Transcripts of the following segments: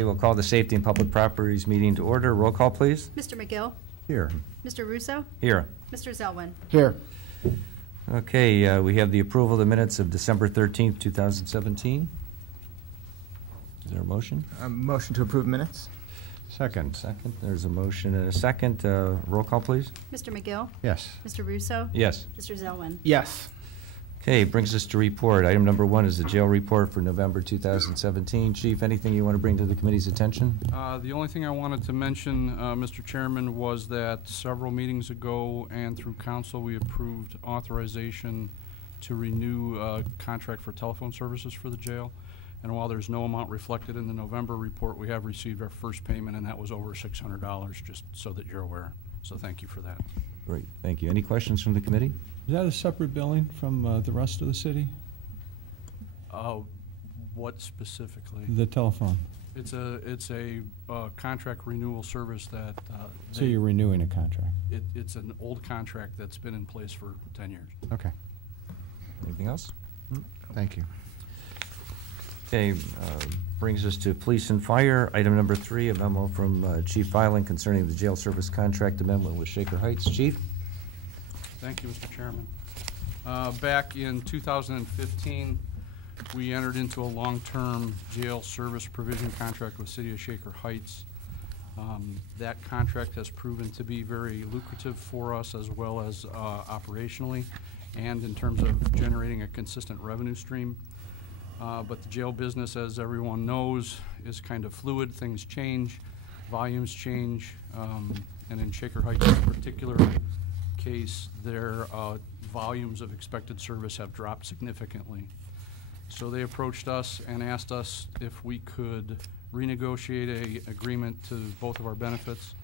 Okay, we'll call the Safety and Public Properties meeting to order. Roll call, please. Mr. McGill? Here. Mr. Russo? Here. Mr. Zelwin? Here. Okay, we have the approval of the minutes of December 13th, 2017. Is there a motion? Motion to approve minutes. Second. Second. There's a motion and a second. Roll call, please. Mr. McGill? Yes. Mr. Russo? Yes. Mr. Zelwin? Yes. Okay, brings us to report. Item number 1 is the jail report for November 2017. Chief, anything you want to bring to the committee's attention? The only thing I wanted to mention, Mr. Chairman, was that several meetings ago and through council, we approved authorization to renew a contract for telephone services for the jail. And while there's no amount reflected in the November report, we have received our first payment, and that was over $600, just so that you're aware. So thank you for that. Great, thank you. Any questions from the committee? Is that a separate billing from the rest of the city? What specifically? The telephone. It's a contract renewal service that. So you're renewing a contract? It's an old contract that's been in place for 10 years. Okay. Anything else? Thank you. Okay, brings us to police and fire. Item number 3, a memo from Chief Filing concerning the jail service contract amendment with Shaker Heights. Chief? Thank you, Mr. Chairman. Back in 2015, we entered into a long-term jail service provision contract with City of Shaker Heights. That contract has proven to be very lucrative for us, as well as operationally and in terms of generating a consistent revenue stream. But the jail business, as everyone knows, is kind of fluid. Things change, volumes change, and in Shaker Heights in particular case, their volumes of expected service have dropped significantly. So they approached us and asked us if we could renegotiate an agreement to both of our benefits.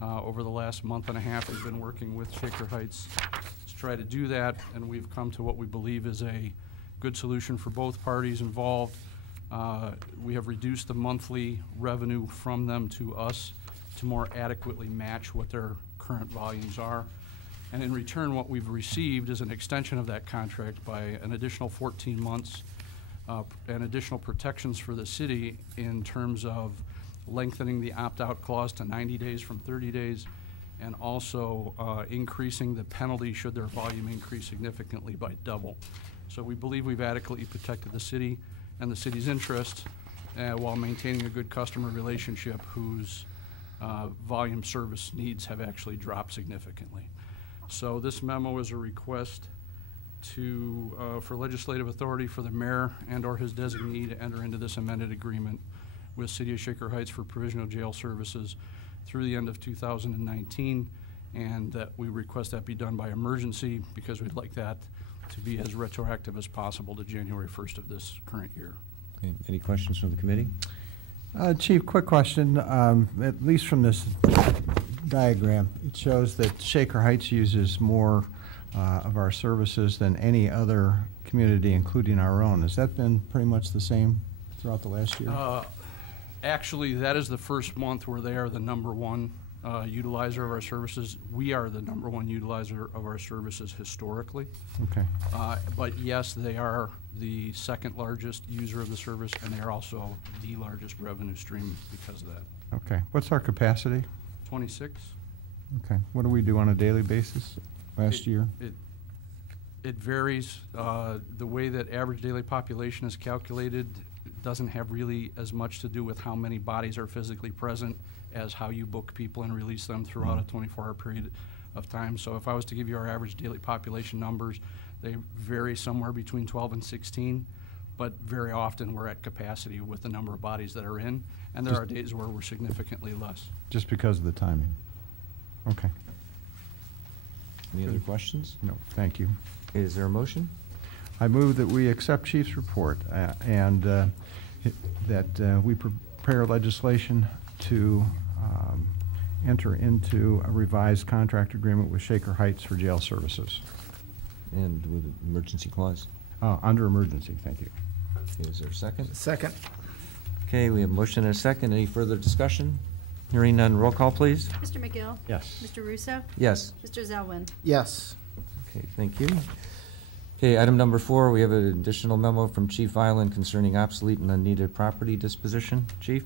Over the last month and a half, we've been working with Shaker Heights to try to do that, and we've come to what we believe is a good solution for both parties involved. We have reduced the monthly revenue from them to us to more adequately match what their current volumes are. And in return, what we've received is an extension of that contract by an additional 14 months and additional protections for the city in terms of lengthening the opt-out clause to 90 days from 30 days, and also increasing the penalty should their volume increase significantly by double. So we believe we've adequately protected the city and the city's interest while maintaining a good customer relationship whose volume service needs have actually dropped significantly. So this memo is a request for legislative authority for the mayor and or his designee to enter into this amended agreement with City of Shaker Heights for provisional jail services through the end of 2019, and that we request that be done by emergency because we'd like that to be as retroactive as possible to January 1st of this current year. Okay. Any questions from the committee? Chief, quick question. At least from this diagram, it shows that Shaker Heights uses more of our services than any other community, including our own. Has that been pretty much the same throughout the last year? Actually, that is the first month where they are the #1 utilizer of our services. We are the #1 utilizer of our services historically. Okay. But yes, they are the second largest user of the service, and they are also the largest revenue stream because of that. Okay. What's our capacity? 26. Okay. What do we do on a daily basis last year? It varies. The way that average daily population is calculated doesn't have really as much to do with how many bodies are physically present as how you book people and release them throughout a 24-hour period of time. So if I was to give you our average daily population numbers, they vary somewhere between 12 and 16, but very often we're at capacity with the number of bodies that are in, and there are days where we're significantly less. Just because of the timing. Okay. Any other questions? No, thank you. Is there a motion? I move that we accept Chief's report and that we prepare legislation to enter into a revised contract agreement with Shaker Heights for jail services. And with an emergency clause? Under emergency, thank you. Okay, is there a second? Second. Okay, we have a motion and a second. Any further discussion? Hearing none, roll call, please. Mr. McGill? Yes. Mr. Russo? Yes. Mr. Zelwin? Yes. Okay, thank you. Okay, item number 4, we have an additional memo from Chief Island concerning obsolete and unneeded property disposition. Chief?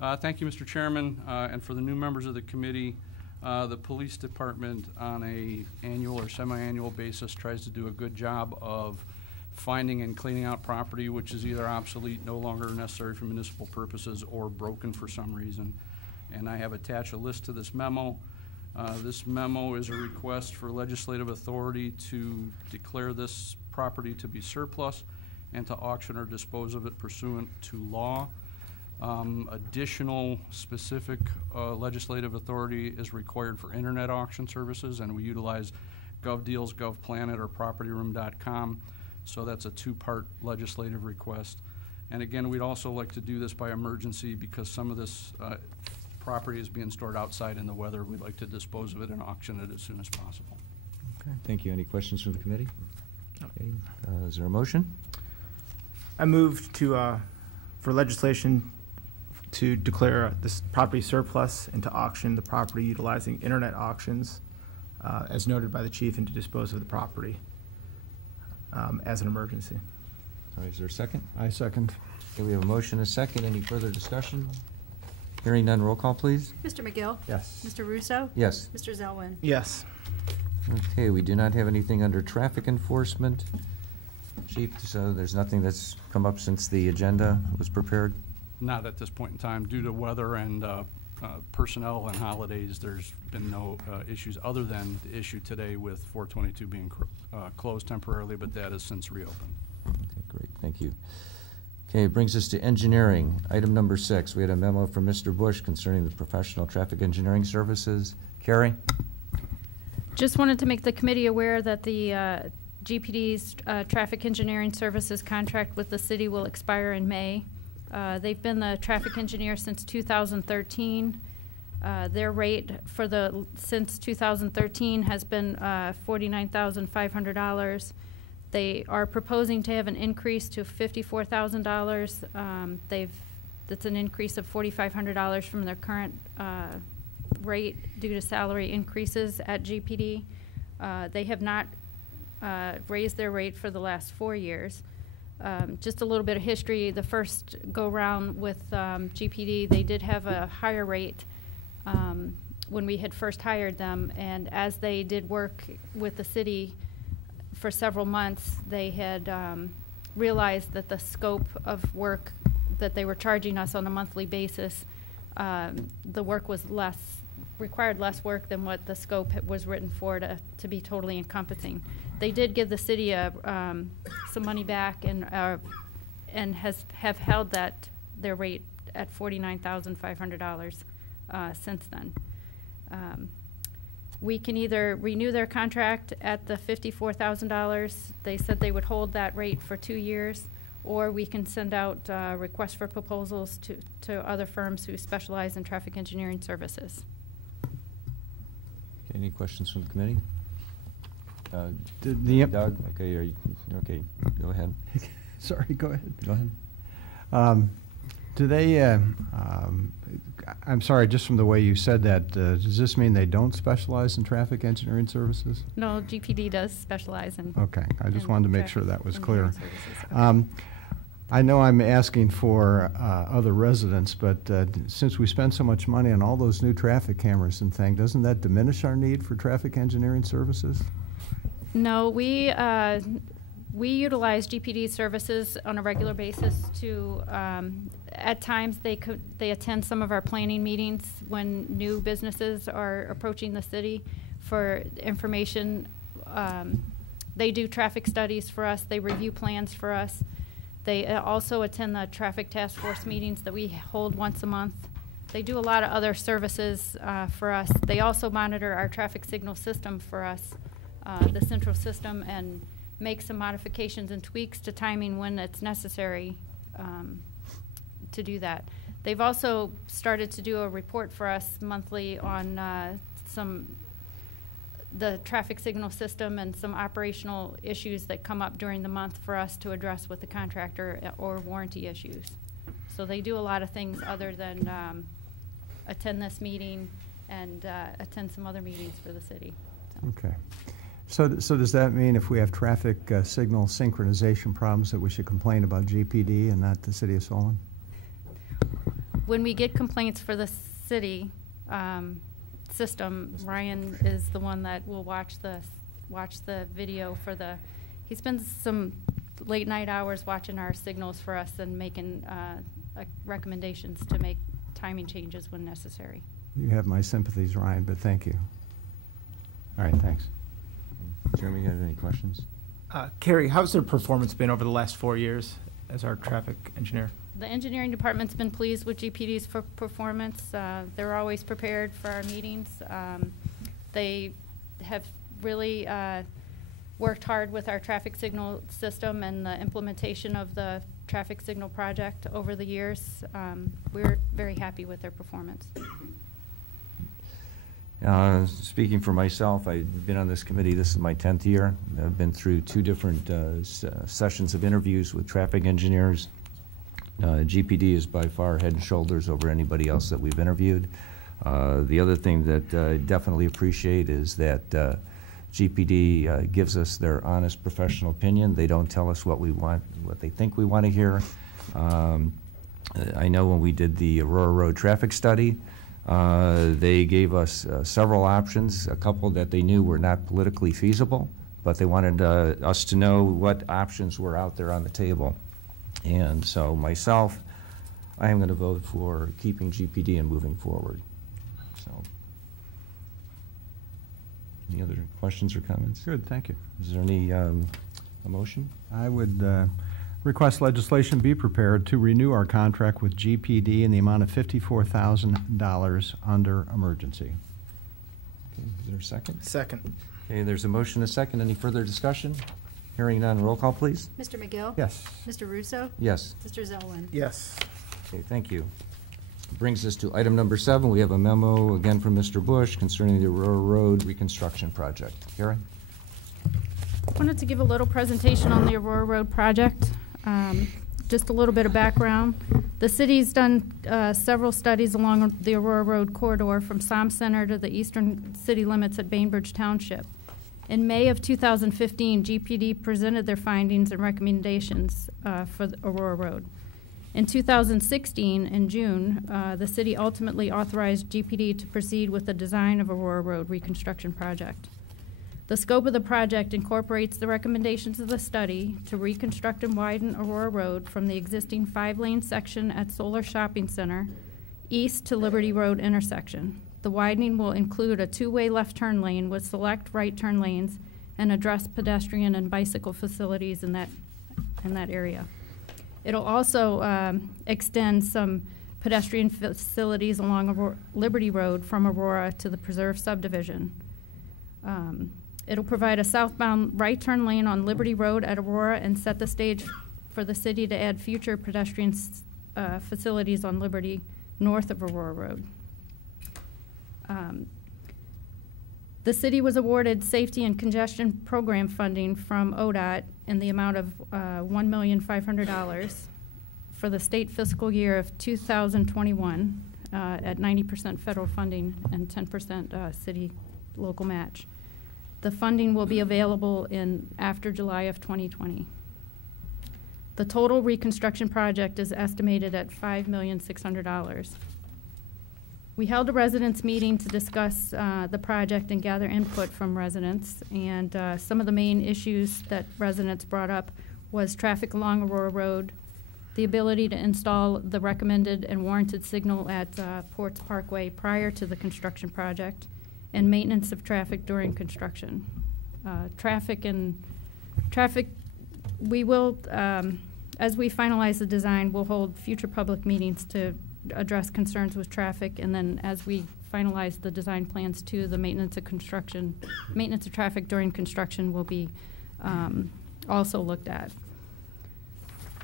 Thank you, Mr. Chairman, and for the new members of the committee. The police department on a annual or semi-annual basis tries to do a good job of finding and cleaning out property which is either obsolete, no longer necessary for municipal purposes, or broken for some reason. And I have attached a list to this memo. This memo is a request for legislative authority to declare this property to be surplus and to auction or dispose of it pursuant to law. Additional specific legislative authority is required for internet auction services, and we utilize GovDeals, GovPlanet, or PropertyRoom.com. So that's a two-part legislative request. And again, we'd also like to do this by emergency because some of this property is being stored outside in the weather. We'd like to dispose of it and auction it as soon as possible. Okay, thank you. Any questions from the committee? Okay, is there a motion? I moved to, for legislation to declare this property surplus and to auction the property utilizing internet auctions as noted by the chief, and to dispose of the property as an emergency. All right, is there a second? I second. Okay, we have a motion and a second. Any further discussion? Hearing none, roll call, please. Mr. McGill? Yes. Mr. Russo? Yes. Mr. Zelwin? Yes. Okay, we do not have anything under traffic enforcement. Chief, so there's nothing that's come up since the agenda was prepared? Not at this point in time. Due to weather and personnel and holidays, there's been no issues other than the issue today with 422 being closed temporarily, but that has since reopened. Okay, great, thank you. Okay, it brings us to engineering. Item number 6, we had a memo from Mr. Bush concerning the professional traffic engineering services. Carrie? Just wanted to make the committee aware that the GPD's traffic engineering services contract with the city will expire in May. They've been the traffic engineer since 2013. Their rate for since 2013 has been $49,500. They are proposing to have an increase to $54,000. That's an increase of $4,500 from their current rate due to salary increases at GPD. They have not raised their rate for the last 4 years. Just a little bit of history. The first go-round with GPD, they did have a higher rate when we had first hired them, and as they did work with the city for several months, they had realized that the scope of work that they were charging us on a monthly basis, the work was required less work than what the scope was written for to be totally encompassing. They did give the city some money back and have held their rate at $49,500 since then. We can either renew their contract at the $54,000. They said they would hold that rate for 2 years, or we can send out requests for proposals to other firms who specialize in traffic engineering services. Okay, any questions from the committee? Doug? Okay, okay, go ahead. Sorry, go ahead. Go ahead. Do they, I'm sorry, just from the way you said that, does this mean they don't specialize in traffic engineering services? No, GPD does specialize in. Okay, I just in wanted to make traffic sure that was engineering clear. services. I know I'm asking for other residents, but since we spend so much money on all those new traffic cameras and things, doesn't that diminish our need for traffic engineering services? No, we utilize GPD services on a regular basis to, at times they attend some of our planning meetings when new businesses are approaching the city for information. They do traffic studies for us. They review plans for us. They also attend the traffic task force meetings that we hold once a month. They do a lot of other services for us. They also monitor our traffic signal system for us, the central system, and make some modifications and tweaks to timing when it's necessary to do that. They've also started to do a report for us monthly on the traffic signal system and some operational issues that come up during the month for us to address with the contractor or warranty issues. So they do a lot of things other than attend this meeting and attend some other meetings for the city. So. Okay. So does that mean if we have traffic signal synchronization problems that we should complain about GPD and not the City of Solon? When we get complaints for the city system, Ryan is the one that will watch the video for the, he spends some late night hours watching our signals for us and making recommendations to make timing changes when necessary. You have my sympathies, Ryan, but thank you. All right, thanks. Jeremy, you have any questions? Carrie, how's their performance been over the last 4 years as our traffic engineer? The engineering department's been pleased with GPD's performance. They're always prepared for our meetings. They have really worked hard with our traffic signal system and the implementation of the traffic signal project over the years. We're very happy with their performance. Speaking for myself, I've been on this committee, this is my 10th year. I've been through 2 different sessions of interviews with traffic engineers. GPD is by far head and shoulders over anybody else that we've interviewed. The other thing that I definitely appreciate is that GPD gives us their honest professional opinion. They don't tell us what we want, what they think we want to hear. I know when we did the Aurora Road traffic study, they gave us several options, a couple that they knew were not politically feasible, but they wanted us to know what options were out there on the table. And so myself, I am going to vote for keeping GPD and moving forward. So, any other questions or comments? Good, thank you. Is there any a motion? I would request legislation be prepared to renew our contract with GPD in the amount of $54,000 under emergency. Okay, is there a second? Second. Okay, there's a motion, a second. Any further discussion? Hearing none, roll call, please. Mr. McGill? Yes. Mr. Russo? Yes. Mr. Zelwin? Yes. Okay, thank you. Brings us to item number 7. We have a memo again from Mr. Bush concerning the Aurora Road reconstruction project. Karen? I wanted to give a little presentation on the Aurora Road project. Just a little bit of background. The city's done several studies along the Aurora Road corridor from Som Center to the eastern city limits at Bainbridge Township. In May of 2015, GPD presented their findings and recommendations for the Aurora Road. In 2016, in June, the city ultimately authorized GPD to proceed with the design of Aurora Road reconstruction project. The scope of the project incorporates the recommendations of the study to reconstruct and widen Aurora Road from the existing 5-lane section at Solar Shopping Center east to Liberty Road intersection. The widening will include a 2-way left turn lane with select right turn lanes and address pedestrian and bicycle facilities in that area. It'll also extend some pedestrian facilities along Liberty Road from Aurora to the Preserve subdivision. It'll provide a southbound right turn lane on Liberty Road at Aurora and set the stage for the city to add future pedestrian facilities on Liberty north of Aurora Road. The city was awarded safety and congestion program funding from ODOT in the amount of $1,500,000 for the state fiscal year of 2021 at 90% federal funding and 10% city local match. The funding will be available after July of 2020. The total reconstruction project is estimated at $5,600,000. We held a residents meeting to discuss the project and gather input from residents, and some of the main issues that residents brought up was traffic along Aurora Road, the ability to install the recommended and warranted signal at Ports Parkway prior to the construction project, and maintenance of traffic during construction. Traffic, we will, as we finalize the design, we'll hold future public meetings to address concerns with traffic, and then as we finalize the design plans too, the maintenance of traffic during construction will be also looked at.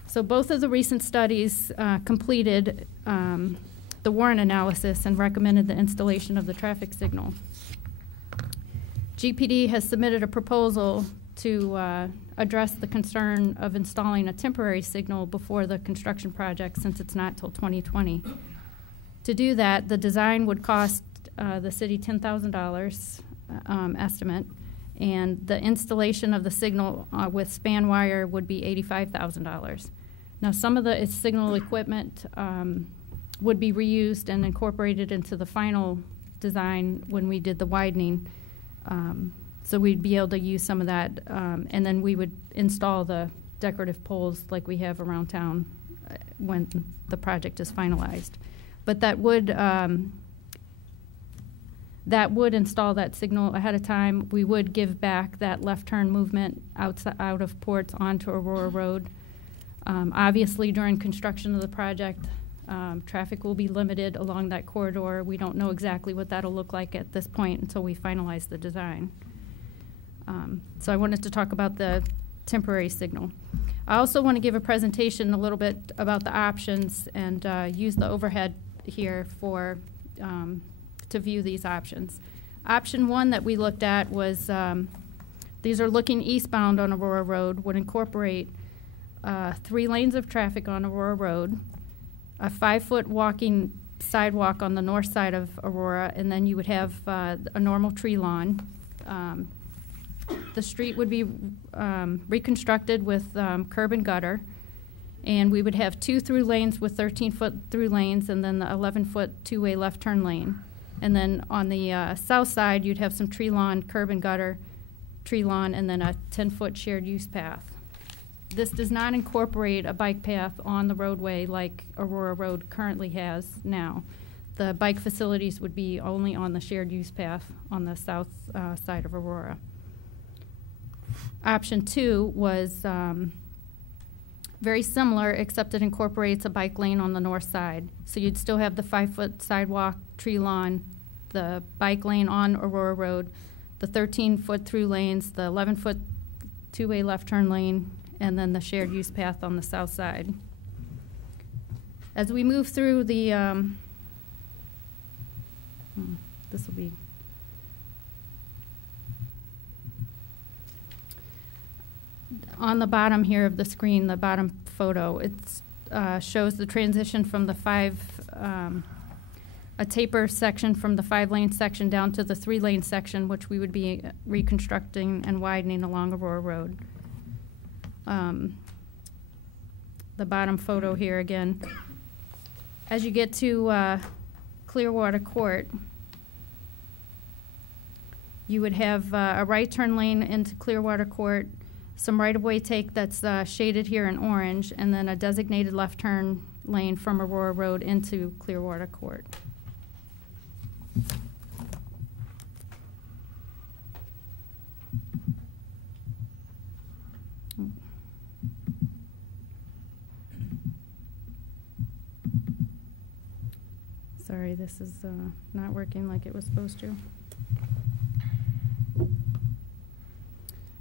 So both of the recent studies completed the warrant analysis and recommended the installation of the traffic signal. GPD has submitted a proposal to address the concern of installing a temporary signal before the construction project, since it's not till 2020. To do that, the design would cost the city $10,000 estimate, and the installation of the signal with span wire would be $85,000. Now, some of the signal equipment would be reused and incorporated into the final design when we did the widening. So we'd be able to use some of that, and then we would install the decorative poles like we have around town when the project is finalized. But that would install that signal ahead of time. We would give back that left turn movement out of Ports onto Aurora Road. Obviously, during construction of the project, traffic will be limited along that corridor. We don't know exactly what that'll look like at this point until we finalize the design. So I wanted to talk about the temporary signal. I also want to give a presentation a little bit about the options and use the overhead here for to view these options. Option one that we looked at was, these are looking eastbound on Aurora Road, would incorporate 3 lanes of traffic on Aurora Road, a 5-foot walking sidewalk on the north side of Aurora, and then you would have a normal tree lawn. The street would be reconstructed with curb and gutter, and we would have 2 through lanes with 13-foot through lanes, and then the 11-foot two-way left turn lane. And then on the south side, you'd have some tree lawn, curb and gutter, tree lawn, and then a 10-foot shared use path. This does not incorporate a bike path on the roadway like Aurora Road currently has now. The bike facilities would be only on the shared use path on the south side of Aurora. Option 2 was very similar, except it incorporates a bike lane on the north side. So you'd still have the 5-foot sidewalk, tree lawn, the bike lane on Aurora Road, the 13-foot through lanes, the 11-foot two-way left turn lane, and then the shared use path on the south side. As we move through the, this will be, on the bottom here of the screen, the bottom photo, it shows the transition from the a taper section from the 5-lane section down to the 3-lane section, which we would be reconstructing and widening along Aurora Road. The bottom photo here again. As you get to Clearwater Court, you would have a right turn lane into Clearwater Court, some right-of-way take that's shaded here in orange, and then a designated left turn lane from Aurora Road into Clearwater Court. Sorry, this is not working like it was supposed to.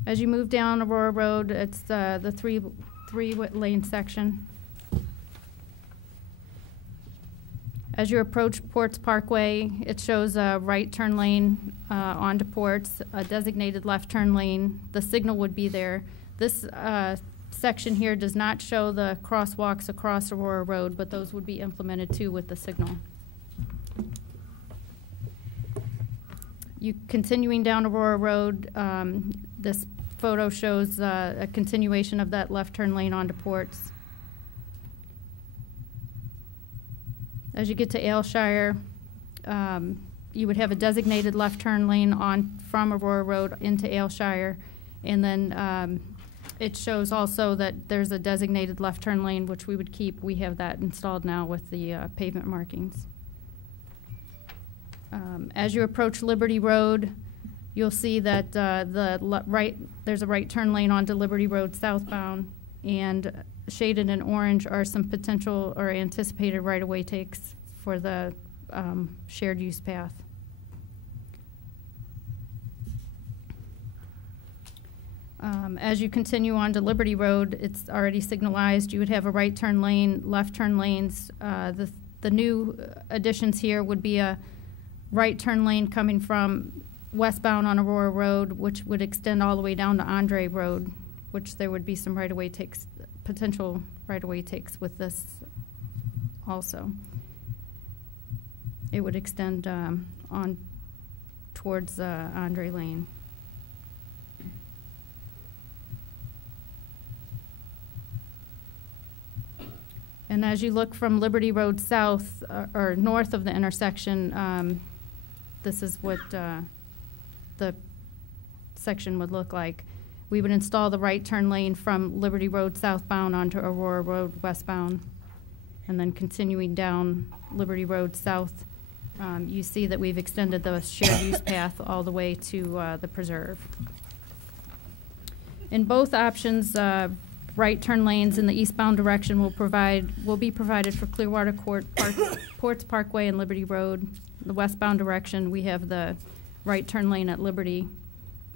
As you move down Aurora Road, it's the three-lane section. As you approach Ports Parkway, it shows a right turn lane onto Ports, a designated left turn lane. The signal would be there. This section here does not show the crosswalks across Aurora Road, but those would be implemented too with the signal. You continuing down Aurora Road, this photo shows a continuation of that left turn lane onto Ports. As you get to Aylshire, you would have a designated left turn lane on from Aurora Road into Aylshire, and then it shows also that there's a designated left turn lane, which we would keep. We have that installed now with the pavement markings. As you approach Liberty Road, you'll see that there's a right turn lane onto Liberty Road southbound, and shaded in orange are some potential or anticipated right-of-way takes for the shared use path. As you continue on to Liberty Road, it's already signalized. You would have a right turn lane, left turn lanes. The new additions here would be a right turn lane coming from westbound on Aurora Road, which would extend all the way down to Andre Road, which there would be some right-of-way takes, potential right-of-way takes with this also. It would extend on towards Andre Lane. And as you look from Liberty Road south, or north of the intersection, this is what the section would look like. We would install the right turn lane from Liberty Road southbound onto Aurora Road westbound, and then continuing down Liberty Road south, you see that we've extended the shared use path all the way to the preserve. In both options, right turn lanes in the eastbound direction will be provided for Clearwater Court, Ports Parkway, and Liberty Road. The westbound direction, we have the right turn lane at Liberty.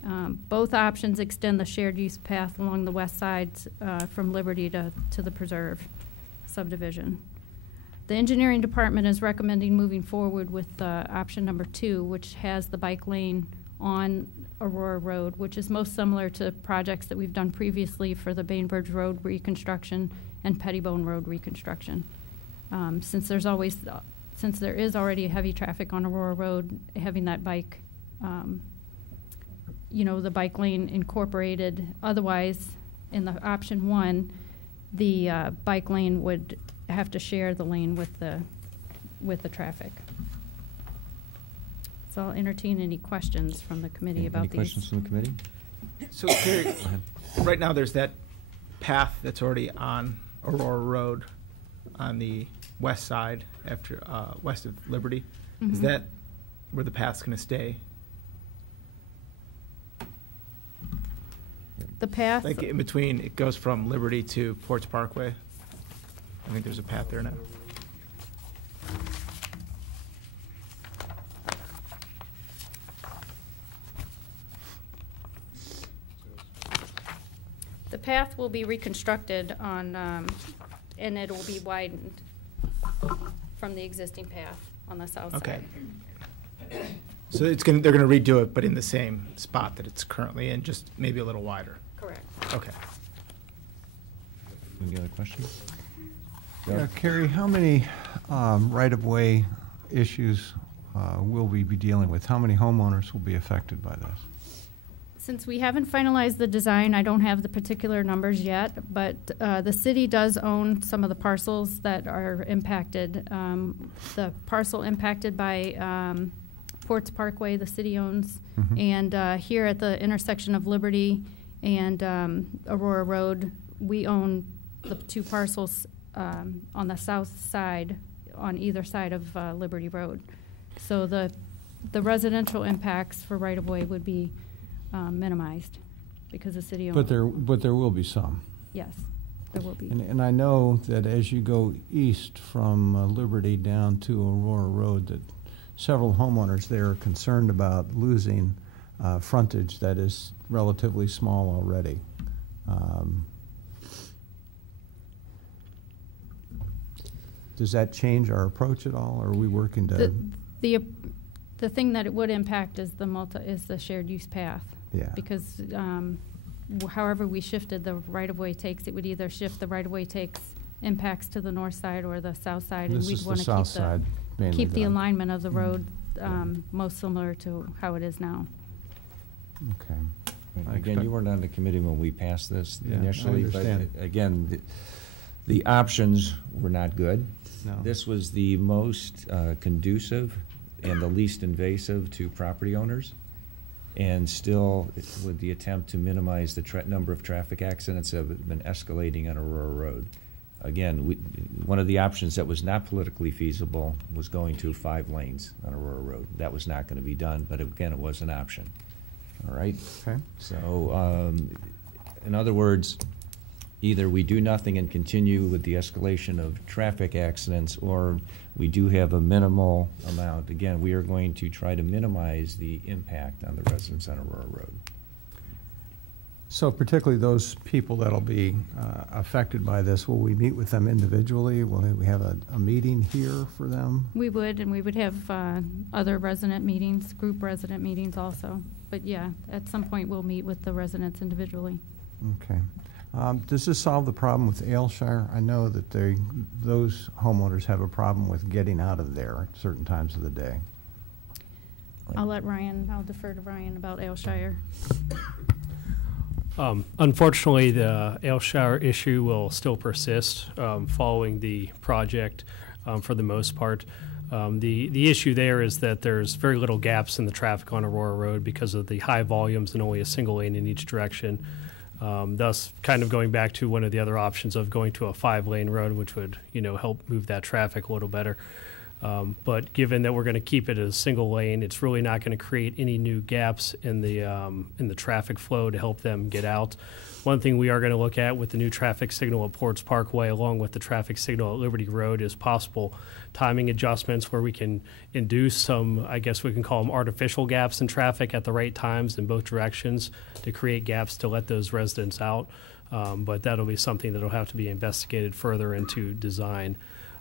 Both options extend the shared use path along the west side from Liberty to the preserve subdivision. The engineering department is recommending moving forward with option number 2, which has the bike lane on Aurora Road, which is most similar to projects that we've done previously for the Bainbridge Road reconstruction and Pettibone Road reconstruction. Since there is already heavy traffic on Aurora Road, having that bike, the bike lane incorporated. Otherwise, in the option 1, the bike lane would have to share the lane with the traffic. So I'll entertain any questions from the committee about Any these. questions from the committee? So Carrie, right now there's that path that's already on Aurora Road on the west side after west of Liberty. Is Mhm. that where the path's going to stay? The path, Like in between, it goes from Liberty to Ports Parkway. I think there's a path there now. the path will be reconstructed on, and it will be widened from the existing path on the south side. Okay. So they're going to redo it, but in the same spot that it's currently in, just maybe a little wider. Correct. Okay. Any other questions? Yeah, Carrie, how many right-of-way issues will we be dealing with? How many homeowners will be affected by this? Since we haven't finalized the design, I don't have the particular numbers yet, but the city does own some of the parcels that are impacted. The parcel impacted by Ports Parkway, the city owns, Mhm. and here at the intersection of Liberty and Aurora Road, we own the 2 parcels on the south side, on either side of Liberty Road. So the residential impacts for right-of-way would be minimized because the city owns. But there will be some. Yes, there will be. And I know that as you go east from Liberty down to Aurora Road, that several homeowners there are concerned about losing frontage that is relatively small already. Does that change our approach at all, or are we working to? The thing that it would impact is the shared use path. Yeah. Because however we shifted the right-of-way takes, it would either shift the right-of-way takes impacts to the north side or the south side. And This we'd is the want to south side mainly keep the done. alignment of the road Yeah. most similar to how it is now. Okay. I Again, expect- you weren't on the committee when we passed this Yeah, I initially, but understand. again, the options were not good. No. This was the most conducive and the least invasive to property owners. And still, with the attempt to minimize the number of traffic accidents that have been escalating on Aurora Road. Again, one of the options that was not politically feasible was going to 5 lanes on Aurora Road. That was not going to be done, but again, it was an option. All right? Okay. So, in other words, either we do nothing and continue with the escalation of traffic accidents, or we do have a minimal amount. Again, we are going to try to minimize the impact on the residents on Aurora Road. So particularly those people that'll be affected by this, will we meet with them individually? Will we have a meeting here for them? We would, and we would have other resident meetings, group resident meetings also. But yeah, at some point, we'll meet with the residents individually. Okay. Does this solve the problem with Aylshire? I know that those homeowners have a problem with getting out of there at certain times of the day. I'll defer to Ryan about Aylshire. Unfortunately, the Aylshire issue will still persist following the project for the most part. The issue there is that there's very little gaps in the traffic on Aurora Road because of the high volumes and only a single lane in each direction. Thus, kind of going back to one of the other options of going to a 5-lane road, which would, help move that traffic a little better. But given that we're going to keep it as a single lane, it's really not going to create any new gaps in the traffic flow to help them get out. One thing we are going to look at with the new traffic signal at Ports Parkway, along with the traffic signal at Liberty Road, is possible timing adjustments where we can induce some, I guess we can call them artificial gaps in traffic at the right times in both directions to create gaps to let those residents out. But that'll be something that'll have to be investigated further into design.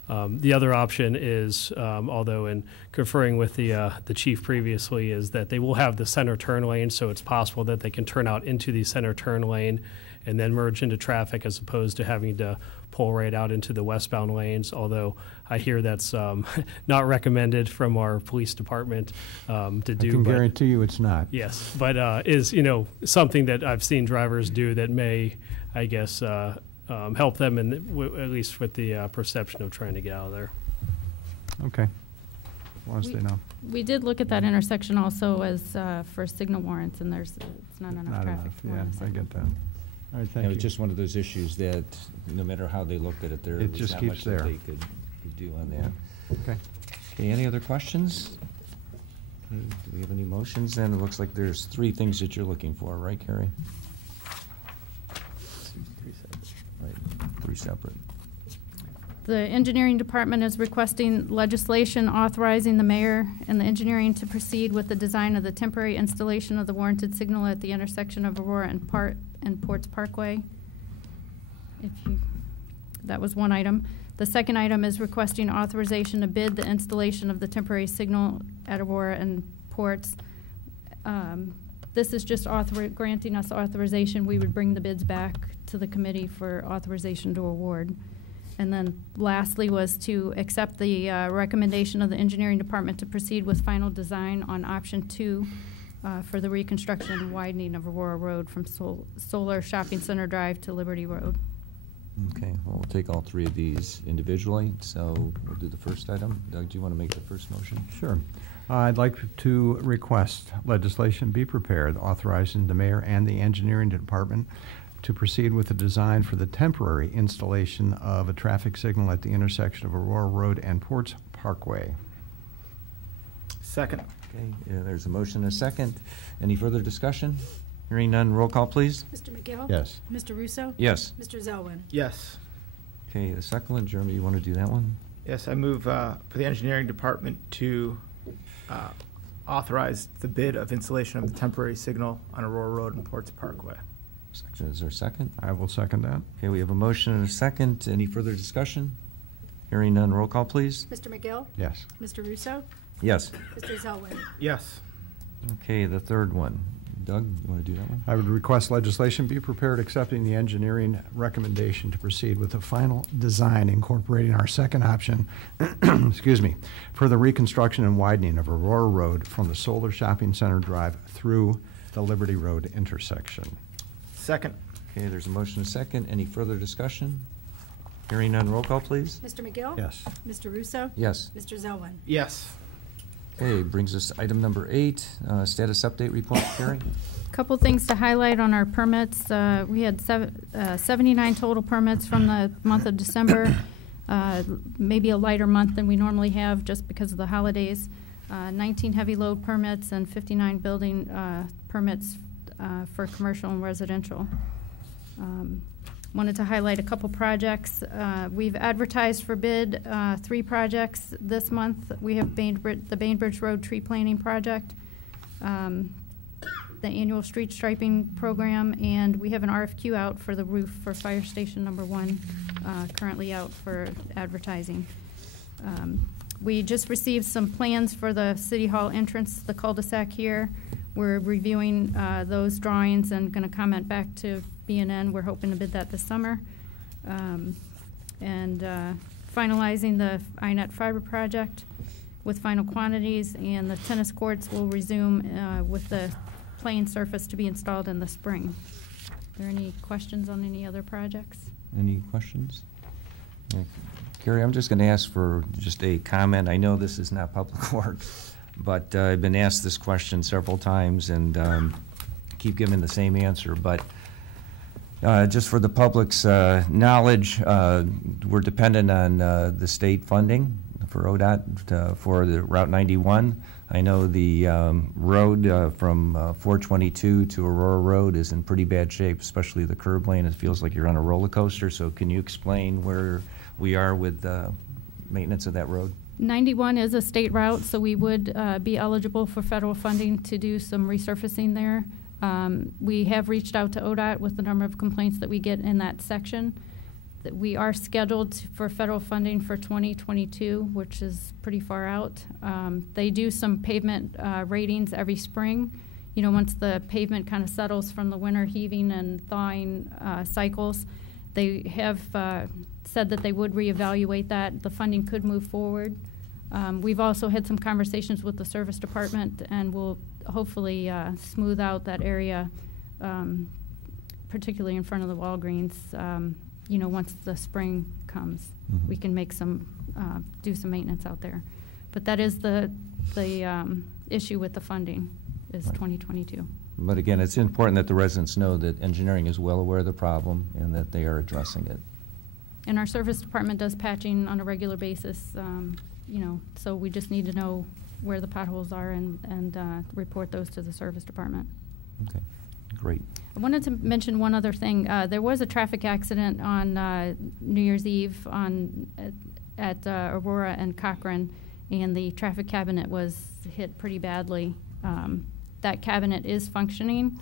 The other option is, although in conferring with the chief previously, is that they will have the center turn lane, so it's possible that they can turn out into the center turn lane and then merge into traffic as opposed to having to pull right out into the westbound lanes, although I hear that's not recommended from our police department to do. I can guarantee you it's not. Yes, but is, something that I've seen drivers do that may, I guess, help them, at least with the perception of trying to get out of there. Okay. As long as they know. We did look at that intersection also as for signal warrants, and it's not enough Not traffic. enough. for Yeah, us. I get that. All right, It thank was you. just one of those issues that, no matter how they looked at it, there It was just not keeps much that there. they could do on that. Okay. Okay, any other questions? Okay, do we have any motions? Then it looks like there's 3 things that you're looking for, right, Carrie? Right, 3 separate. The engineering department is requesting legislation authorizing the mayor and the engineering to proceed with the design of the temporary installation of the warranted signal at the intersection of Aurora and Ports Parkway. That was one item. The second item is requesting authorization to bid the installation of the temporary signal at Aurora and Ports. This is just granting us authorization. We would bring the bids back to the committee for authorization to award. And then lastly was to accept the recommendation of the engineering department to proceed with final design on option 2 for the reconstruction and widening of Aurora Road from Solar Shopping Center Drive to Liberty Road. Okay, well, we'll take all 3 of these individually, so we'll do the first item. Doug, do you want to make the first motion? Sure. I'd like to request legislation be prepared authorizing the mayor and the engineering department to proceed with the design for the temporary installation of a traffic signal at the intersection of Aurora Road and Ports Parkway. Second. Okay, there's a motion and a second. Any further discussion? Hearing none, roll call, please. Mr. McGill? Yes. Mr. Russo? Yes. Mr. Zelwin? Yes. Okay, the second one, Jeremy, you want to do that one? Yes, I move for the engineering department to authorize the bid of installation of the temporary signal on Aurora Road and Ports Parkway. Is there a second? I will second that. Okay, we have a motion and a second. Any further discussion? Hearing none, roll call, please. Mr. McGill? Yes. Mr. Russo? Yes. Mr. Zelwin? Yes. Okay, the third one. Doug, you want to do that one? I would request legislation be prepared accepting the engineering recommendation to proceed with the final design incorporating our second option, excuse me, for the reconstruction and widening of Aurora Road from the Solar Shopping Center Drive through the Liberty Road intersection. Second. Okay, there's a motion and a second. Any further discussion? Hearing none, roll call, please. Mr. McGill? Yes. Mr. Russo? Yes. Mr. Zelwin? Yes. Okay, brings us to item number 8, status update report. Carrie? Couple things to highlight on our permits. We had 79 total permits from the month of December, maybe a lighter month than we normally have just because of the holidays. 19 heavy load permits and 59 building permits for commercial and residential. Wanted to highlight a couple projects. We've advertised for bid 3 projects this month. We have the Bainbridge Road Tree Planting Project, the annual street striping program, and we have an RFQ out for the roof for Fire Station number 1, currently out for advertising. We just received some plans for the City Hall entrance, the cul-de-sac here. We're reviewing those drawings and going to comment back to B&N. We're hoping to bid that this summer. And finalizing the INET fiber project with final quantities, and the tennis courts will resume with the playing surface to be installed in the spring. there any questions on any other projects? Any questions? Carrie, I'm just going to ask for just a comment. I know this is not public works, but I've been asked this question several times and keep giving the same answer. But just for the public's knowledge, we're dependent on the state funding for ODOT for the Route 91. I know the road from 422 to Aurora Road is in pretty bad shape, especially the curb lane. It feels like you're on a roller coaster. So can you explain where we are with maintenance of that road? 91 is a state route, so we would be eligible for federal funding to do some resurfacing there. We have reached out to ODOT with the number of complaints that we get in that section. That we are scheduled for federal funding for 2022, which is pretty far out. They do some pavement ratings every spring. You know, once the pavement kind of settles from the winter heaving and thawing cycles, they have said that they would reevaluate that. The funding could move forward. We've also had some conversations with the service department, and we'll hopefully smooth out that area, particularly in front of the Walgreens. You know, once the spring comes, we can make some, do some maintenance out there. But that is the issue with the funding, is 2022. But again, it's important that the residents know that engineering is well aware of the problem and that they are addressing it. And our service department does patching on a regular basis, you know, so we just need to know where the potholes are and report those to the service department. Okay, great. I wanted to mention one other thing. There was a traffic accident on New Year's Eve at Aurora and Cochrane, and the traffic cabinet was hit pretty badly. That cabinet is functioning.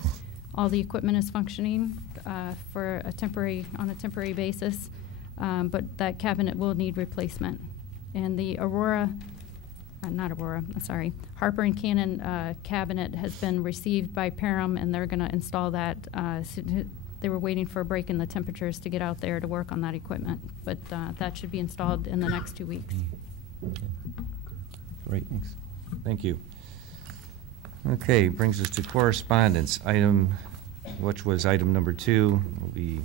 All the equipment is functioning on a temporary basis, but that cabinet will need replacement. And the Harper and Cannon cabinet has been received by Parham, and they're going to install that. They were waiting for a break in the temperatures to get out there to work on that equipment, but that should be installed in the next 2 weeks. Great, thanks. Thank you. Okay, brings us to correspondence. Which was item number 2, will be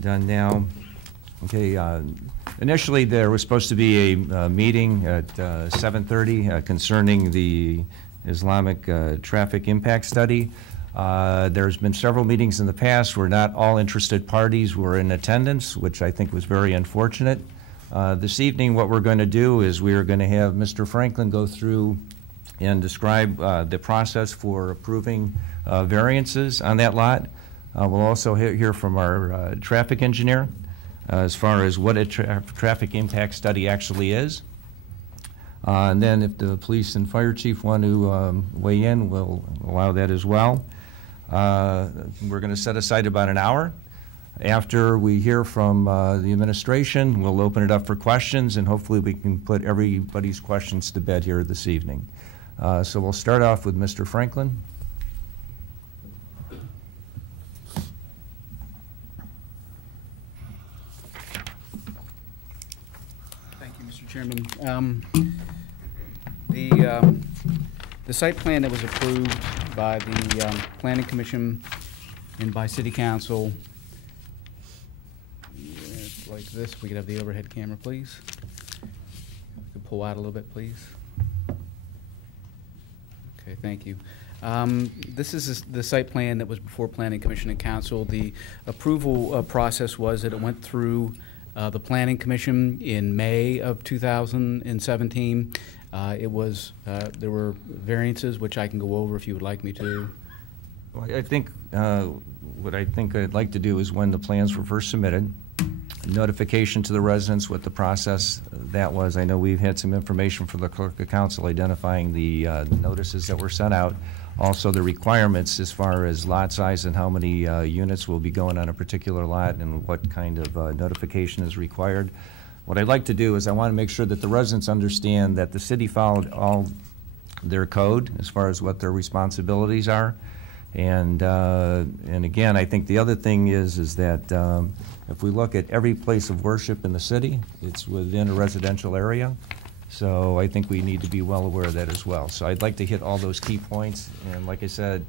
done now. Okay, initially there was supposed to be a meeting at 7:30 concerning the Islamic traffic impact study. There's been several meetings in the past where not all interested parties were in attendance, which I think was very unfortunate. This evening what we're going to do is we are going to have Mr. Franklin go through and describe the process for approving variances on that lot. We'll also hear from our traffic engineer as far as what a traffic impact study actually is. And then if the police and fire chief want to weigh in, we'll allow that as well. We're going to set aside about an hour. After we hear from the administration, we'll open it up for questions, and hopefully we can put everybody's questions to bed here this evening. So we'll start off with Mr. Franklin. Chairman. The site plan that was approved by the Planning Commission and by City Council, it's like this. We could have the overhead camera, please. We could pull out a little bit, please. Okay, thank you. This is the site plan that was before Planning Commission and Council. The approval process was that it went through the Planning Commission in May of 2017. There were variances, which I can go over if you would like me to. Well, I think what I'd like to do is when the plans were first submitted, notification to the residents what the process that was. I know we've had some information from the clerk of council identifying the notices that were sent out. Also the requirements as far as lot size and how many units will be going on a particular lot and what kind of notification is required. What I'd like to do is I want to make sure that the residents understand that the city followed all their code as far as what their responsibilities are. And again, I think the other thing is that if we look at every place of worship in the city, it's within a residential area. So I think we need to be well aware of that as well. So I'd like to hit all those key points. And like I said,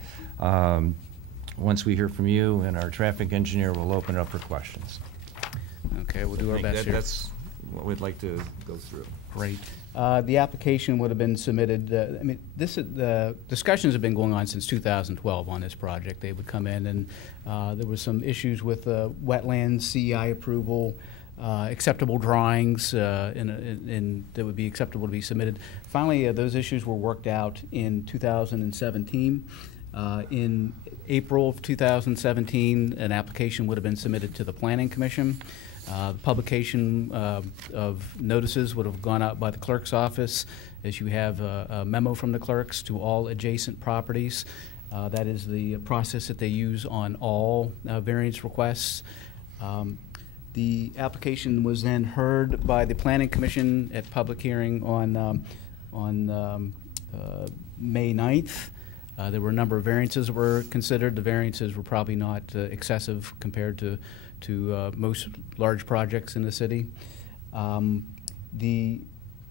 Once we hear from you and our traffic engineer, we'll open it up for questions. Okay, we'll do our I think best that- here. That's what we'd like to go through. Great. The application would have been submitted, I mean, the discussions have been going on since 2012 on this project. They would come in, and there was some issues with wetlands, CEI approval, acceptable drawings, and that would be acceptable to be submitted. Finally, those issues were worked out in 2017. In April of 2017, an application would have been submitted to the Planning Commission. The publication of notices would have gone out by the clerk's office, as you have a memo from the clerks to all adjacent properties. That is the process that they use on all variance requests. The application was then heard by the Planning Commission at public hearing on May 9th. There were a number of variances that were considered. The variances were probably not excessive compared to most large projects in the city. The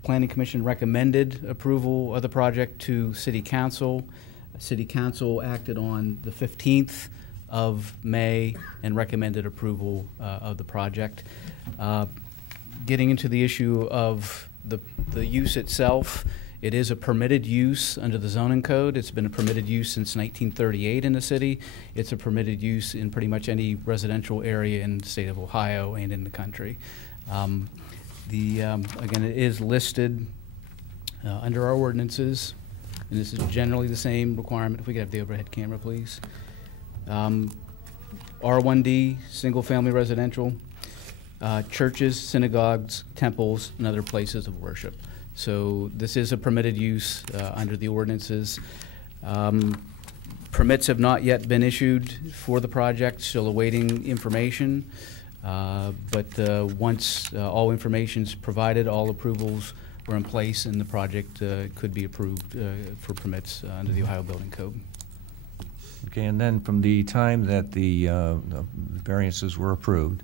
Planning Commission recommended approval of the project to City Council. City Council acted on the 15th of May and recommended approval of the project. Getting into the issue of the use itself, it is a permitted use under the zoning code. It's been a permitted use since 1938 in the city. It's a permitted use in pretty much any residential area in the state of Ohio and in the country. Again, it is listed under our ordinances, and this is generally the same requirement. If we could have the overhead camera, please. R1D, single-family residential, churches, synagogues, temples, and other places of worship. So this is a permitted use under the ordinances. Permits have not yet been issued for the project, still awaiting information. But once all information's provided, all approvals were in place, and the project could be approved for permits under the Ohio Building Code. Okay, and then from the time that the variances were approved,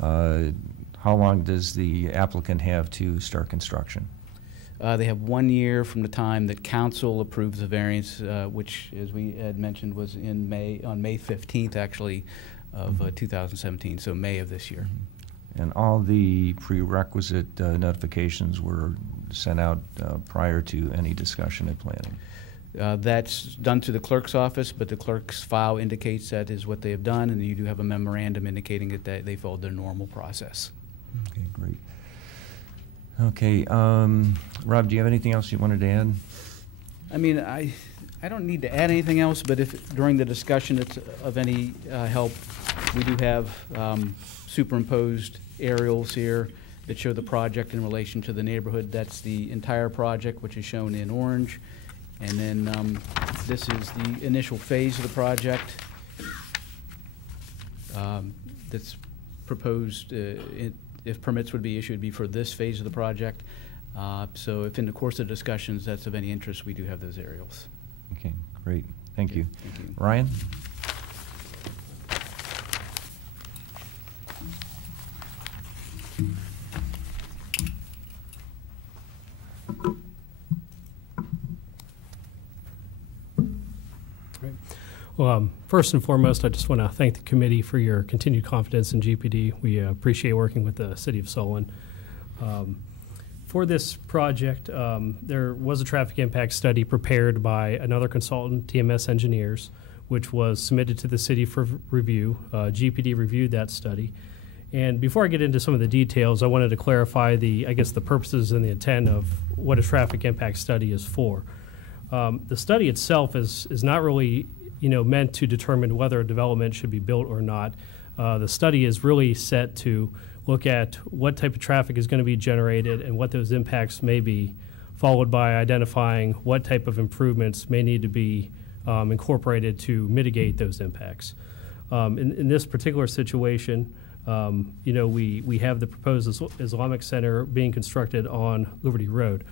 how long does the applicant have to start construction? They have 1 year from the time that council approves the variance, which, as we had mentioned, was on May 15th, actually, of 2017, so May of this year. And all the prerequisite notifications were sent out prior to any discussion at planning? That's done to the clerk's office, but the clerk's file indicates that is what they have done, and you do have a memorandum indicating that they followed their normal process. Okay, great. Okay, Rob, do you have anything else you wanted to add? I mean, I don't need to add anything else, but if during the discussion it's of any help, we do have superimposed aerials here that show the project in relation to the neighborhood. That's the entire project, which is shown in orange. And then this is the initial phase of the project that's proposed. If permits would be issued, it'd be for this phase of the project. So if in the course of discussions that's of any interest, we do have those aerials. Okay, great. Thank you. Thank you. Ryan? Well, first and foremost, I just want to thank the committee for your continued confidence in GPD. We appreciate working with the City of Solon. For this project, there was a traffic impact study prepared by another consultant, TMS Engineers, which was submitted to the city for review. GPD reviewed that study. And before I get into some of the details, I wanted to clarify the purposes and the intent of what a traffic impact study is for. The study itself is not really meant to determine whether a development should be built or not. The study is really set to look at what type of traffic is going to be generated and what those impacts may be, followed by identifying what type of improvements may need to be incorporated to mitigate those impacts. In this particular situation, we have the proposed Islamic Center being constructed on Liberty Road.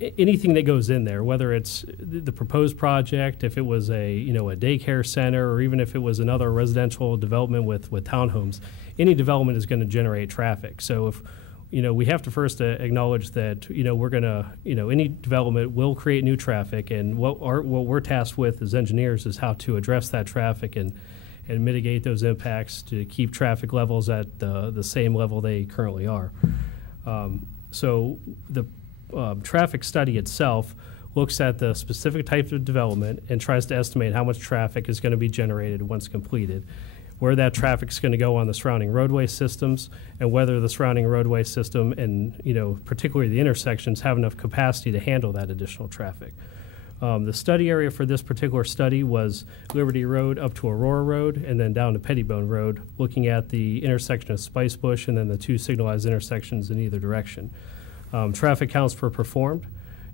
Anything that goes in there, whether it's the proposed project, if it was a daycare center, or even if it was another residential development with townhomes, any development is going to generate traffic. So if we have to first acknowledge that, we're going to, any development will create new traffic, and what we're tasked with as engineers is how to address that traffic and mitigate those impacts to keep traffic levels at the same level they currently are. So the traffic study itself looks at the specific type of development and tries to estimate how much traffic is going to be generated once completed, where that traffic is going to go on the surrounding roadway systems, and whether the surrounding roadway system and, particularly the intersections have enough capacity to handle that additional traffic. The study area for this particular study was Liberty Road up to Aurora Road and then down to Pettibone Road, looking at the intersection of Spice Bush and then the 2 signalized intersections in either direction. Traffic counts were performed,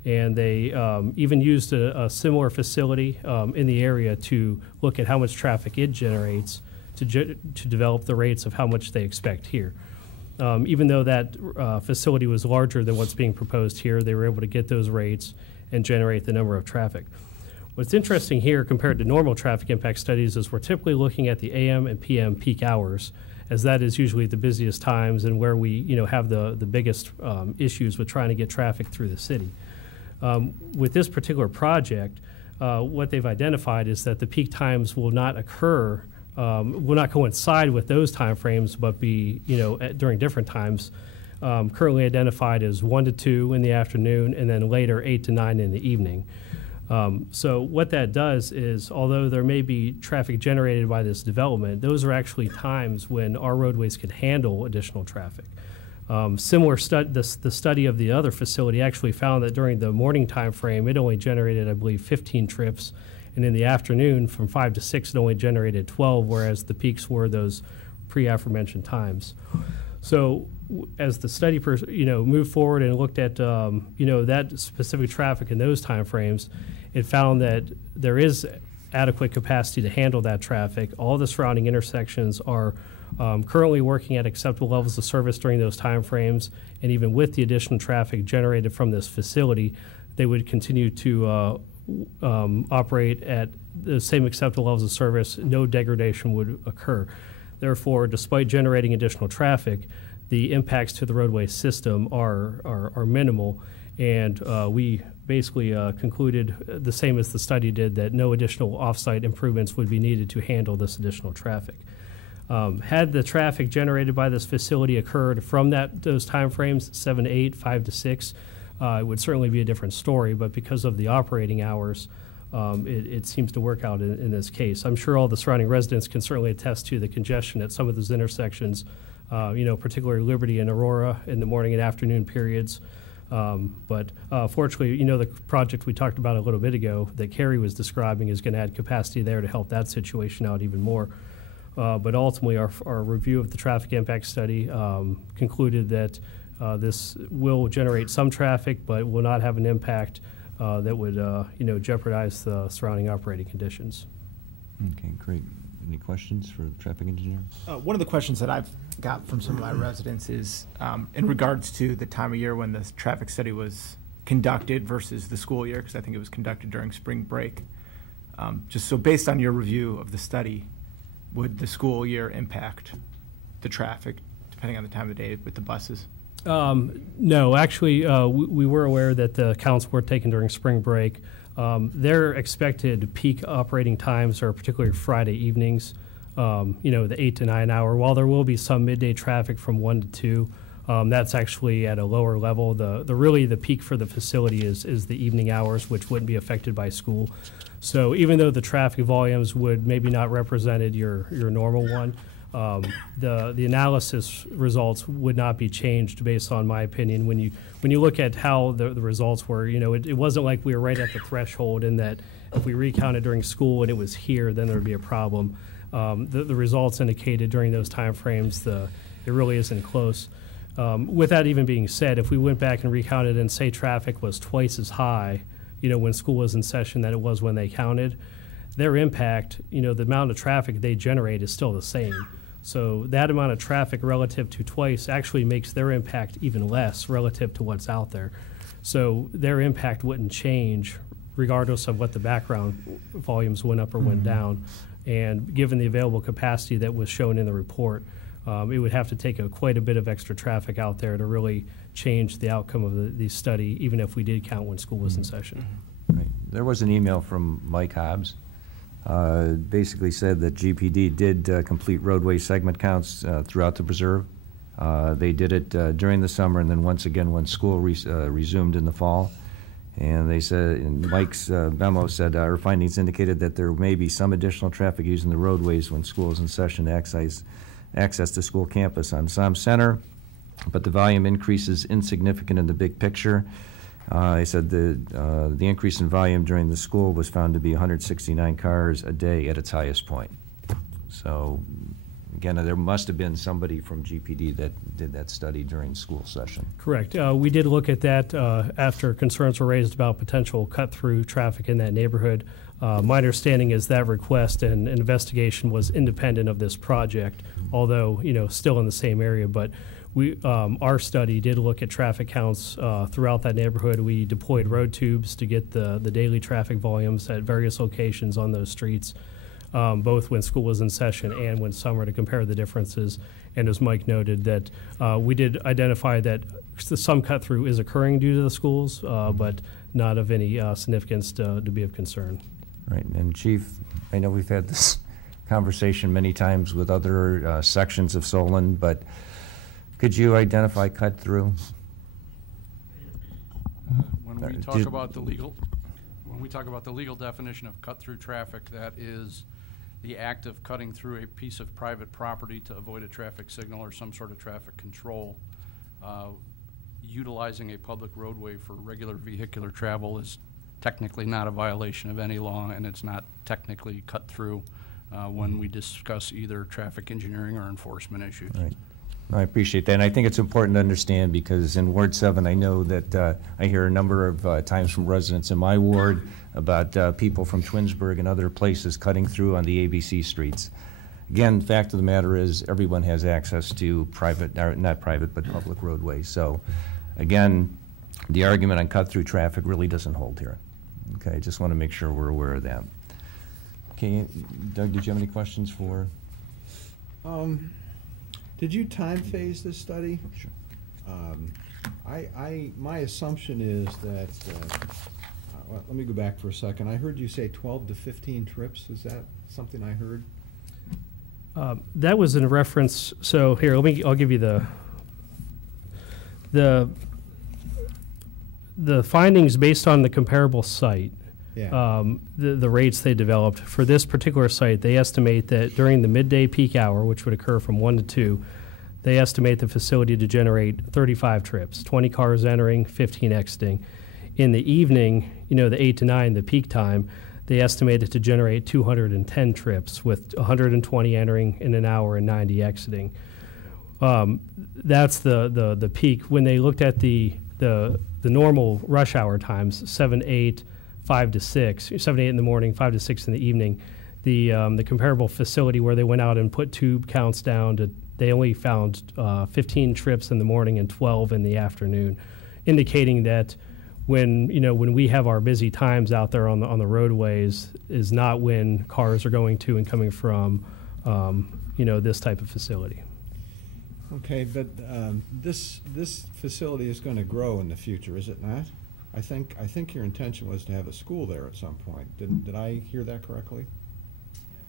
and they even used a similar facility in the area to look at how much traffic it generates to develop the rates of how much they expect here. Even though that facility was larger than what's being proposed here, they were able to get those rates and generate the number of traffic. What's interesting here compared to normal traffic impact studies is we're typically looking at the AM and PM peak hours, as that is usually the busiest times and where we have the biggest issues with trying to get traffic through the city. With this particular project, what they've identified is that the peak times will not occur, will not coincide with those time frames, but be during different times. Currently identified as 1 to 2 in the afternoon, and then later 8 to 9 in the evening. So what that does is, although there may be traffic generated by this development, those are actually times when our roadways could handle additional traffic. Similar the study of the other facility actually found that during the morning time frame, it only generated, I believe, 15 trips, and in the afternoon from 5 to 6, it only generated 12, whereas the peaks were those pre-aforementioned times. So as the study moved forward and looked at that specific traffic in those time frames, it found that there is adequate capacity to handle that traffic. All the surrounding intersections are currently working at acceptable levels of service during those time frames, and even with the additional traffic generated from this facility, they would continue to operate at the same acceptable levels of service. No degradation would occur. Therefore, despite generating additional traffic, the impacts to the roadway system are minimal, and we basically concluded the same as the study did, that no additional off-site improvements would be needed to handle this additional traffic. Had the traffic generated by this facility occurred from those time frames, 7 to 8, 5 to 6, it would certainly be a different story, but because of the operating hours, it seems to work out in this case. I'm sure all the surrounding residents can certainly attest to the congestion at some of those intersections, particularly Liberty and Aurora in the morning and afternoon periods. But fortunately, the project we talked about a little bit ago that Carrie was describing is going to add capacity there to help that situation out even more. But ultimately, our review of the traffic impact study concluded that this will generate some traffic, but will not have an impact that would, jeopardize the surrounding operating conditions. Okay, great. Any questions for the traffic engineer? One of the questions that I've got from some of my residents is in regards to the time of year when the traffic study was conducted versus the school year, because I think it was conducted during spring break. Just so based on your review of the study, would the school year impact the traffic depending on the time of day with the buses? No, actually, we were aware that the counts were taken during spring break. Their expected peak operating times are particularly Friday evenings, the 8 to 9 hour. While there will be some midday traffic from 1 to 2, that's actually at a lower level. The peak for the facility is the evening hours, which wouldn't be affected by school. So even though the traffic volumes would maybe not represented your normal one, the analysis results would not be changed based on my opinion. When you look at how the results were, it wasn't like we were right at the threshold in that if we recounted during school and it was here, then there would be a problem. The results indicated during those time frames, it really isn't close. With that even being said, if we went back and recounted and say traffic was twice as high, when school was in session than it was when they counted, their impact, the amount of traffic they generate is still the same. So that amount of traffic relative to twice actually makes their impact even less relative to what's out there. So their impact wouldn't change regardless of what the background volumes went up or went down. And given the available capacity that was shown in the report, it would have to take quite a bit of extra traffic out there to really change the outcome of the study, even if we did count when school was in session. Right. There was an email from Mike Hobbs. Basically said that GPD did complete roadway segment counts throughout the preserve. They did it during the summer and then once again when school resumed in the fall. And they said, in Mike's memo said, our findings indicated that there may be some additional traffic using the roadways when school is in session to access the school campus on Som Center, but the volume increase is insignificant in the big picture. He said the increase in volume during the school was found to be 169 cars a day at its highest point. So, again, there must have been somebody from GPD that did that study during school session. Correct. We did look at that after concerns were raised about potential cut-through traffic in that neighborhood. My understanding is that request and investigation was independent of this project, although, still in the same area. But our study did look at traffic counts throughout that neighborhood. We deployed road tubes to get the daily traffic volumes at various locations on those streets, both when school was in session and when summer, to compare the differences. And as Mike noted, that we did identify that some cut-through is occurring due to the schools, but not of any significance to be of concern. Right, and Chief, I know we've had this conversation many times with other sections of Solon, but could you identify cut-through? When we talk about the legal definition of cut-through traffic, that is the act of cutting through a piece of private property to avoid a traffic signal or some sort of traffic control. Utilizing a public roadway for regular vehicular travel is technically not a violation of any law, and it's not technically cut through when we discuss either traffic engineering or enforcement issues. Right. I appreciate that, and I think it's important to understand because in Ward 7, I know that I hear a number of times from residents in my ward about people from Twinsburg and other places cutting through on the ABC streets. Again, the fact of the matter is everyone has access to private, not private, but public roadways. So, again, the argument on cut-through traffic really doesn't hold here. Okay, I just want to make sure we're aware of that. Okay, Doug, did you have any questions for? Did you time phase this study? Sure. My assumption is that, well, let me go back for a second. I heard you say 12 to 15 trips. Is that something I heard? That was in reference, so here, I'll give you the findings based on the comparable site. Yeah. The rates they developed. For this particular site, they estimate that during the midday peak hour, which would occur from 1 to 2, they estimate the facility to generate 35 trips, 20 cars entering, 15 exiting. In the evening, the 8 to 9, the peak time, they estimate it to generate 210 trips with 120 entering in an hour and 90 exiting. That's the peak. When they looked at the normal rush hour times, 7, 8, 5 to 6, 7 to 8 in the morning, 5 to 6 in the evening. The comparable facility where they went out and put tube counts down, they only found 15 trips in the morning and 12 in the afternoon, indicating that when we have our busy times out there on the roadways is not when cars are going to and coming from this type of facility. Okay, but this facility is going to grow in the future, is it not? I think your intention was to have a school there at some point. Did I hear that correctly?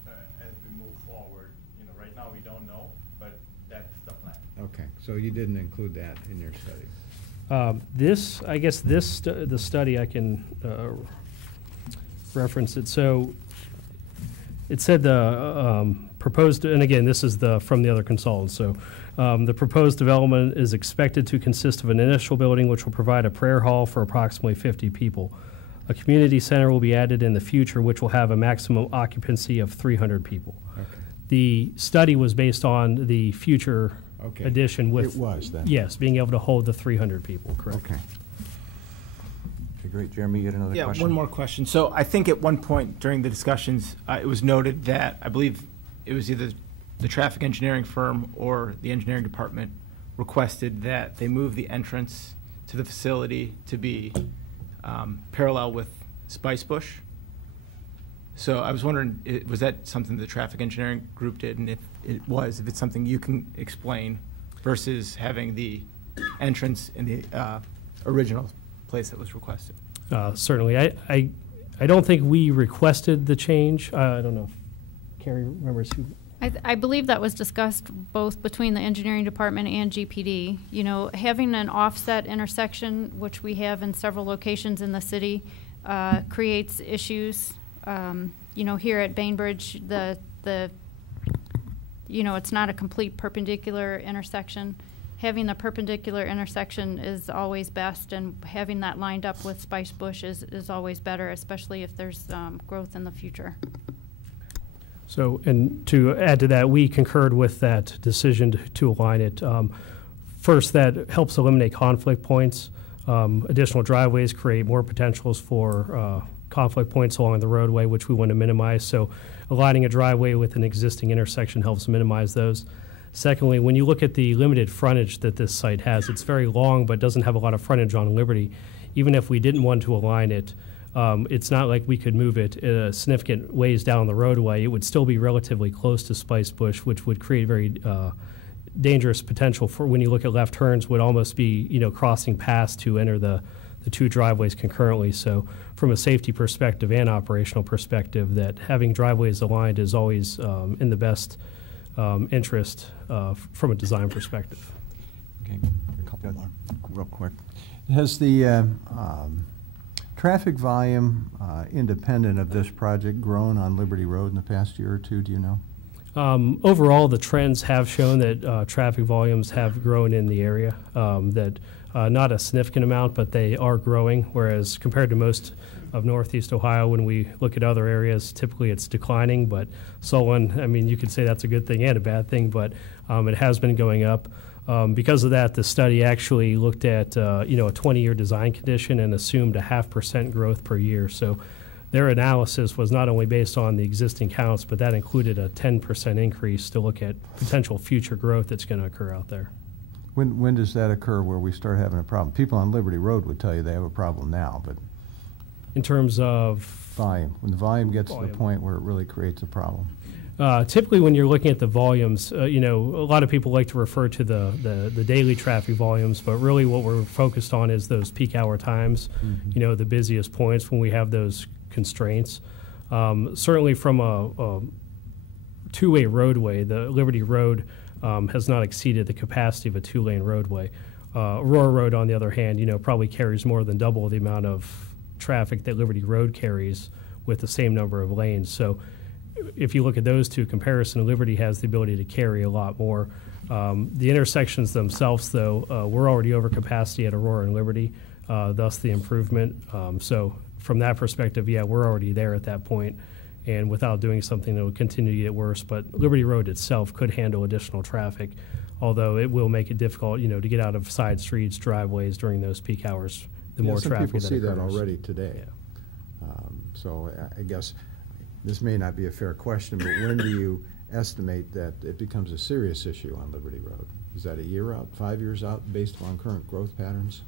As we move forward, right now we don't know, but that's the plan. Okay, so you didn't include that in your study. The study I can reference it. So it said the proposed, and again, this is from the other consultants. So the proposed development is expected to consist of an initial building which will provide a prayer hall for approximately 50 people. A community center will be added in the future which will have a maximum occupancy of 300 people. Okay. The study was based on the future addition with... It was then? Yes, being able to hold the 300 people, correct. Okay. Okay, great. Jeremy, you had another question? Yeah, one more question. So I think at one point during the discussions, it was noted that I believe it was either the traffic engineering firm or the engineering department requested that they move the entrance to the facility to be parallel with Spice Bush. So I was wondering, was that something the traffic engineering group did? And if it was, if it's something you can explain versus having the entrance in the original place that was requested? Certainly. I don't think we requested the change. I don't know if Carrie remembers who. I believe that was discussed both between the engineering department and GPD. You know, having an offset intersection, which we have in several locations in the city, creates issues. You know, here at Bainbridge, you know, it's not a complete perpendicular intersection. Having the perpendicular intersection is always best, and having that lined up with Spice Bush is always better, especially if there's growth in the future. So, and to add to that, we concurred with that decision to align it. First, that helps eliminate conflict points. Additional driveways create more potentials for conflict points along the roadway, which we want to minimize. So aligning a driveway with an existing intersection helps minimize those. Secondly, when you look at the limited frontage that this site has, it's very long but doesn't have a lot of frontage on Liberty. Even if we didn't want to align it, it's not like we could move it significant ways down the roadway. It would still be relatively close to Spice Bush, which would create very dangerous potential for when you look at left turns, would almost be, you know, crossing paths to enter the two driveways concurrently. So from a safety perspective and operational perspective, that having driveways aligned is always in the best interest from a design perspective. Okay, a couple more. Real quick. Has the traffic volume independent of this project grown on Liberty Road in the past year or two, do you know? Overall, the trends have shown that traffic volumes have grown in the area, that not a significant amount, but they are growing, whereas compared to most of Northeast Ohio, when we look at other areas, typically it's declining, but Solon, I mean, you could say that's a good thing and a bad thing, but it has been going up. Because of that, the study actually looked at you know, a 20-year design condition and assumed a 0.5% growth per year. So their analysis was not only based on the existing counts, but that included a 10% increase to look at potential future growth that's going to occur out there. When does that occur where we start having a problem? People on Liberty Road would tell you they have a problem now, but In terms of volume, when the volume gets to Volume. the point where it really creates a problem. typically, when you're looking at the volumes, you know, a lot of people like to refer to the daily traffic volumes, but really what we're focused on is those peak hour times, you know, the busiest points when we have those constraints. Certainly from a two-way roadway, the Liberty Road has not exceeded the capacity of a two-lane roadway. Aurora Road, on the other hand, you know, probably carries more than double the amount of traffic that Liberty Road carries with the same number of lanes. So if you look at those two comparison, Liberty has the ability to carry a lot more. The intersections themselves, though, we're already over capacity at Aurora and Liberty, thus the improvement. So from that perspective, yeah, we're already there at that point, and without doing something that would continue to get worse. But Liberty Road itself could handle additional traffic, although it will make it difficult, you know, to get out of side streets, driveways during those peak hours. The more traffic that occurs. Some people see that already today. So I guess this may not be a fair question, but when do you estimate that it becomes a serious issue on Liberty Road? Is that a year out, 5 years out, based upon current growth patterns?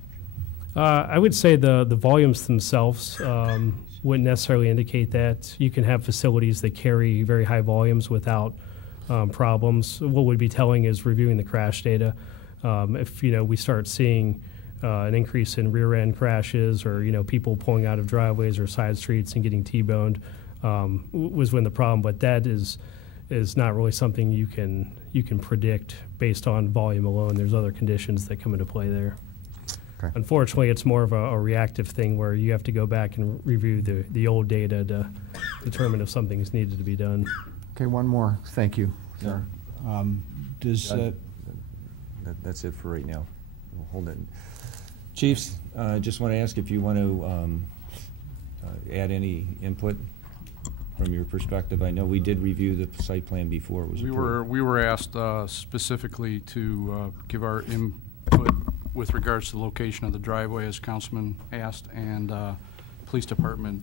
I would say the volumes themselves wouldn't necessarily indicate that. You can have facilities that carry very high volumes without problems. What would be telling is reviewing the crash data. If, you know, we start seeing an increase in rear-end crashes, or, you know, people pulling out of driveways or side streets and getting T-boned, was when the problem. But that is not really something you can predict based on volume alone. There's other conditions that come into play there. Okay. Unfortunately, it's more of a reactive thing where you have to go back and review the old data to determine if something is needed to be done. Okay, one more. Thank you, sir. Does That's it for right now. We'll hold it. Chiefs, just want to ask if you want to add any input from your perspective. I know we did review the site plan before it was approved. We were asked specifically to give our input with regards to the location of the driveway, as Councilman asked, and Police Department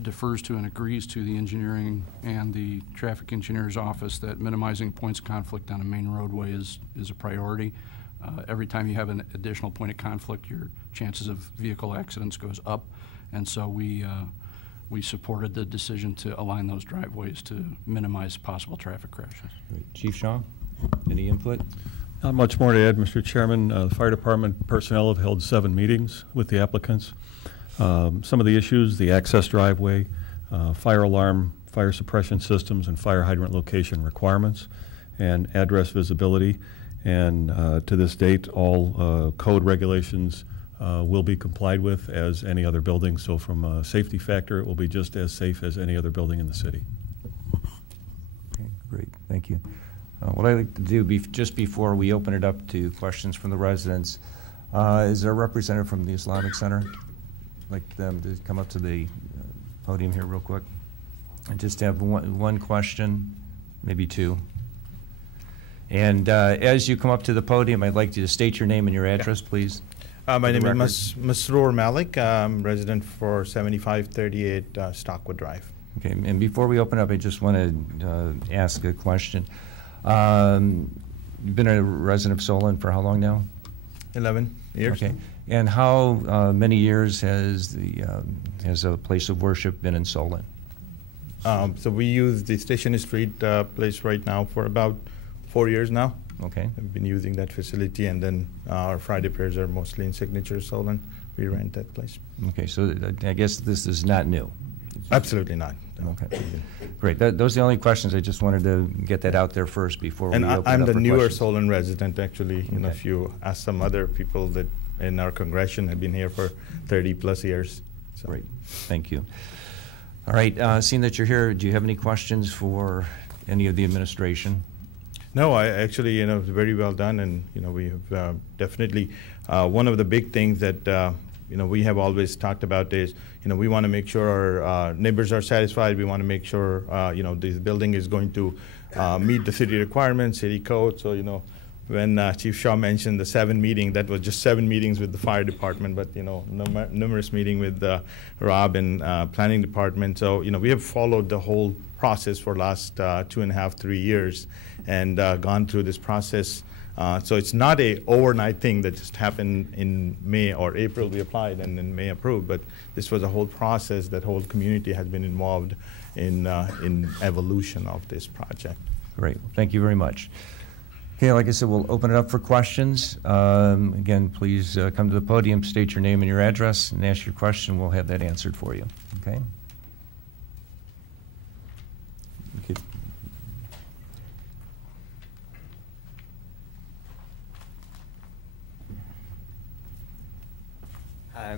defers to and agrees to the engineering and the traffic engineer's office that minimizing points of conflict on a main roadway is a priority. Every time you have an additional point of conflict, your chances of vehicle accidents goes up, and so we we supported the decision to align those driveways to minimize possible traffic crashes. Great. Chief Shaw, any input? Not much more to add, Mr. Chairman. The fire department personnel have held 7 meetings with the applicants. Some of the issues, the access driveway, fire alarm, fire suppression systems, and fire hydrant location requirements, and address visibility. And to this date, all code regulations will be complied with as any other building. So from a safety factor, it will be just as safe as any other building in the city. Okay, great, thank you. What I'd like to do just before we open it up to questions from the residents, is there a representative from the Islamic Center? I'd like them to come up to the podium here real quick. I just have one question, maybe two. And as you come up to the podium, I'd like you to state your name and your address, please. My name record. is Masroor Malik. I'm resident for 7538 Stockwood Drive. Okay, and before we open up, I just want to ask a question. You've been a resident of Solon for how long now? 11 years. Okay, and how many years has a place of worship been in Solon? So we use the Station Street place right now for about 4 years now. Okay, I've been using that facility, and then our Friday prayers are mostly in Signature Solon. We rent that place. okay, so I guess this is not new. Absolutely not. Okay, great. Those are the only questions. I just wanted to get that out there first before And we open I'm it up the for newer questions. Solon resident, actually. You know, Okay. if you ask some other people that in our congregation have been here for 30 plus years. So. Great, thank you. All right, seeing that you're here, do you have any questions for any of the administration? No, I actually, you know, it's very well done, and you know, we have definitely one of the big things that you know we have always talked about is, you know, we want to make sure our neighbors are satisfied. We want to make sure you know, this building is going to meet the city requirements, city code. So you know, when Chief Shaw mentioned the 7 meetings, that was just 7 meetings with the fire department, but you know, numerous meetings with Rob and planning department. So you know, we have followed the whole process for last 2.5, 3 years, and gone through this process. So it's not a overnight thing that just happened in May or April. We applied and in May approved, but this was a whole process. That whole community has been involved in evolution of this project. Great, thank you very much. Okay, like I said, we'll open it up for questions. Again, please come to the podium, state your name and your address, and ask your question. We'll have that answered for you, okay? Okay.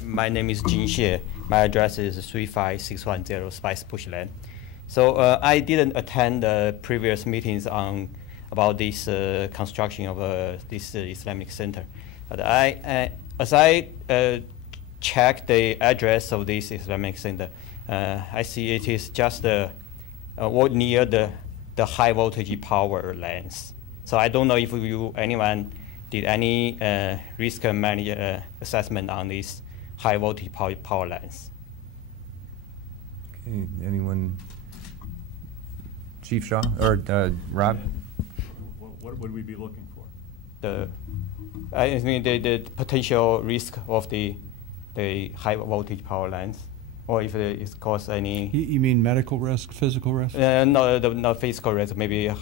My name is Jin Xie. My address is 35610 Spice Bush Lane. So I didn't attend the previous meetings on about this construction of this Islamic Center. But as I checked the address of this Islamic Center, I see it is just near the high voltage power lines. So I don't know if anyone did any risk assessment on these high voltage power lines. Okay, anyone? Chief Shaw, or Rob? What would we be looking for? I mean the potential risk of the high voltage power lines, or if it cause any. You mean medical risk, physical risk? No, not physical risk. Maybe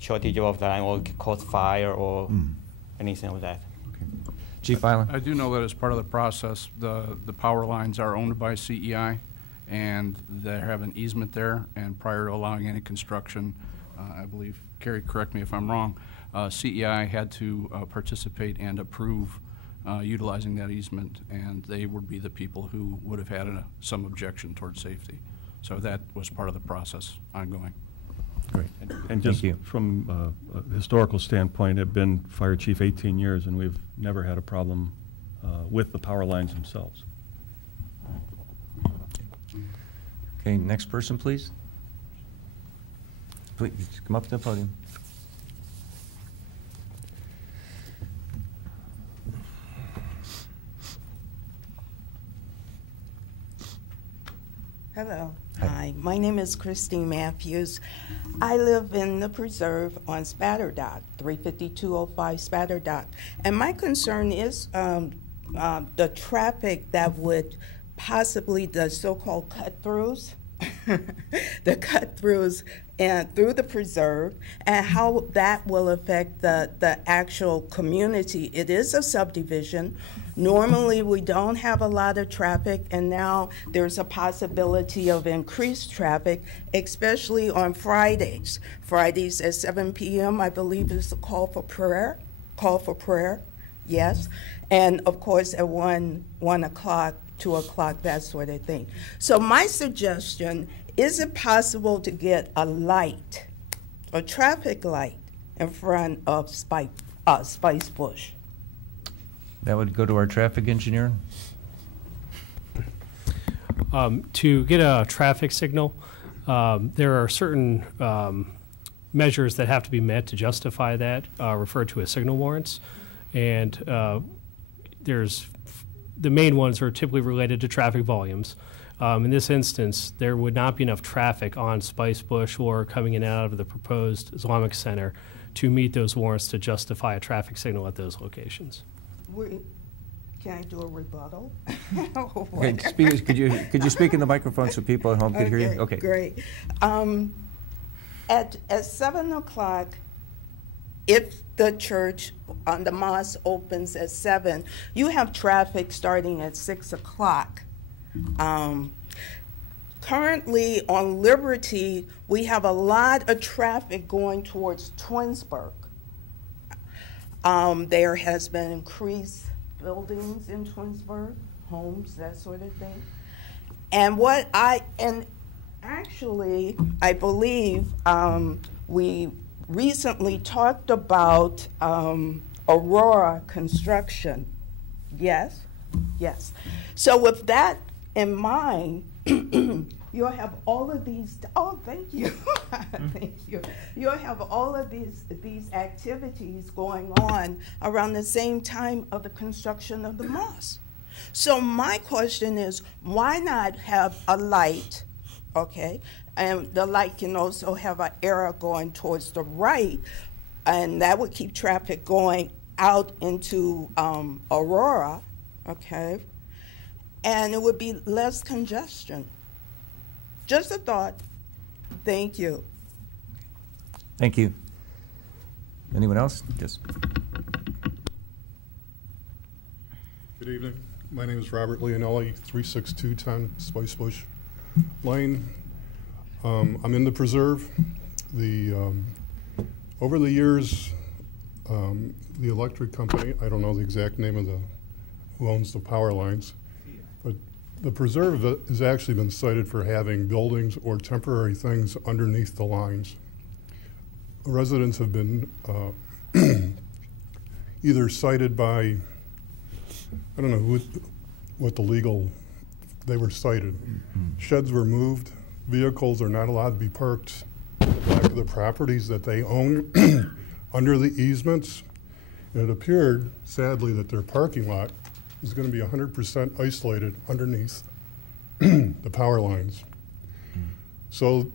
shortage of line or cause fire or anything like that. Chief Island? I do know that as part of the process, the power lines are owned by CEI, and they have an easement there, and prior to allowing any construction, I believe, Carrie, correct me if I'm wrong, CEI had to participate and approve utilizing that easement, and they would be the people who would have had some objection towards safety. So that was part of the process ongoing. Great. And just you. from a historical standpoint, I've been fire chief 18 years, and we've never had a problem with the power lines themselves. Okay, next person, please. Please, come up to the podium. Hello. Hi. Hi. My name is Christine Matthews. I live in the preserve on Spatter Dock, 35205 Spatter Dock. And my concern is the traffic that would possibly the so-called cut-throughs, the cut-throughs and through the preserve, and how that will affect the actual community. It is a subdivision. Normally, we don't have a lot of traffic, and now there's a possibility of increased traffic, especially on Fridays. Fridays at 7 p.m., I believe, is a call for prayer, yes. And of course, at 1 o'clock, 2 o'clock, that sort of thing. So my suggestion, is it possible to get a light, a traffic light, in front of Spice Bush? That would go to our traffic engineer. To get a traffic signal, there are certain measures that have to be met to justify that, referred to as signal warrants. And there's the main ones are typically related to traffic volumes. In this instance, there would not be enough traffic on Spice Bush or coming in and out of the proposed Islamic Center to meet those warrants to justify a traffic signal at those locations. Can I do a rebuttal? Okay, could you speak in the microphone so people at home can hear you? Okay. Great. At 7 o'clock, if the church on the mosque opens at 7, you have traffic starting at 6 o'clock. Currently on Liberty, we have a lot of traffic going towards Twinsburg. There has been increased buildings in Twinsburg, homes, that sort of thing. And actually, I believe we recently talked about Aurora construction. Yes? Yes. So with that in mind, you'll have all of these, oh, thank you. Thank you. You'll have all of these activities going on around the same time of the construction of the mosque. So my question is, why not have a light, okay? And the light can also have an arrow going towards the right, and that would keep traffic going out into Aurora, okay? And it would be less congestion. Just a thought. Thank you. Thank you. Anyone else? Yes. Good evening. My name is Robert Leonelli, 36210 Spice Bush Lane. I'm in the preserve. Over the years, the electric company, I don't know the exact name of who owns the power lines, but the preserve has actually been cited for having buildings or temporary things underneath the lines. Residents have been either cited by, I don't know what the legal, they were cited. Sheds were moved, vehicles are not allowed to be parked at the back of the properties that they own under the easements. And it appeared, sadly, that their parking lot is going to be 100% isolated underneath the power lines. So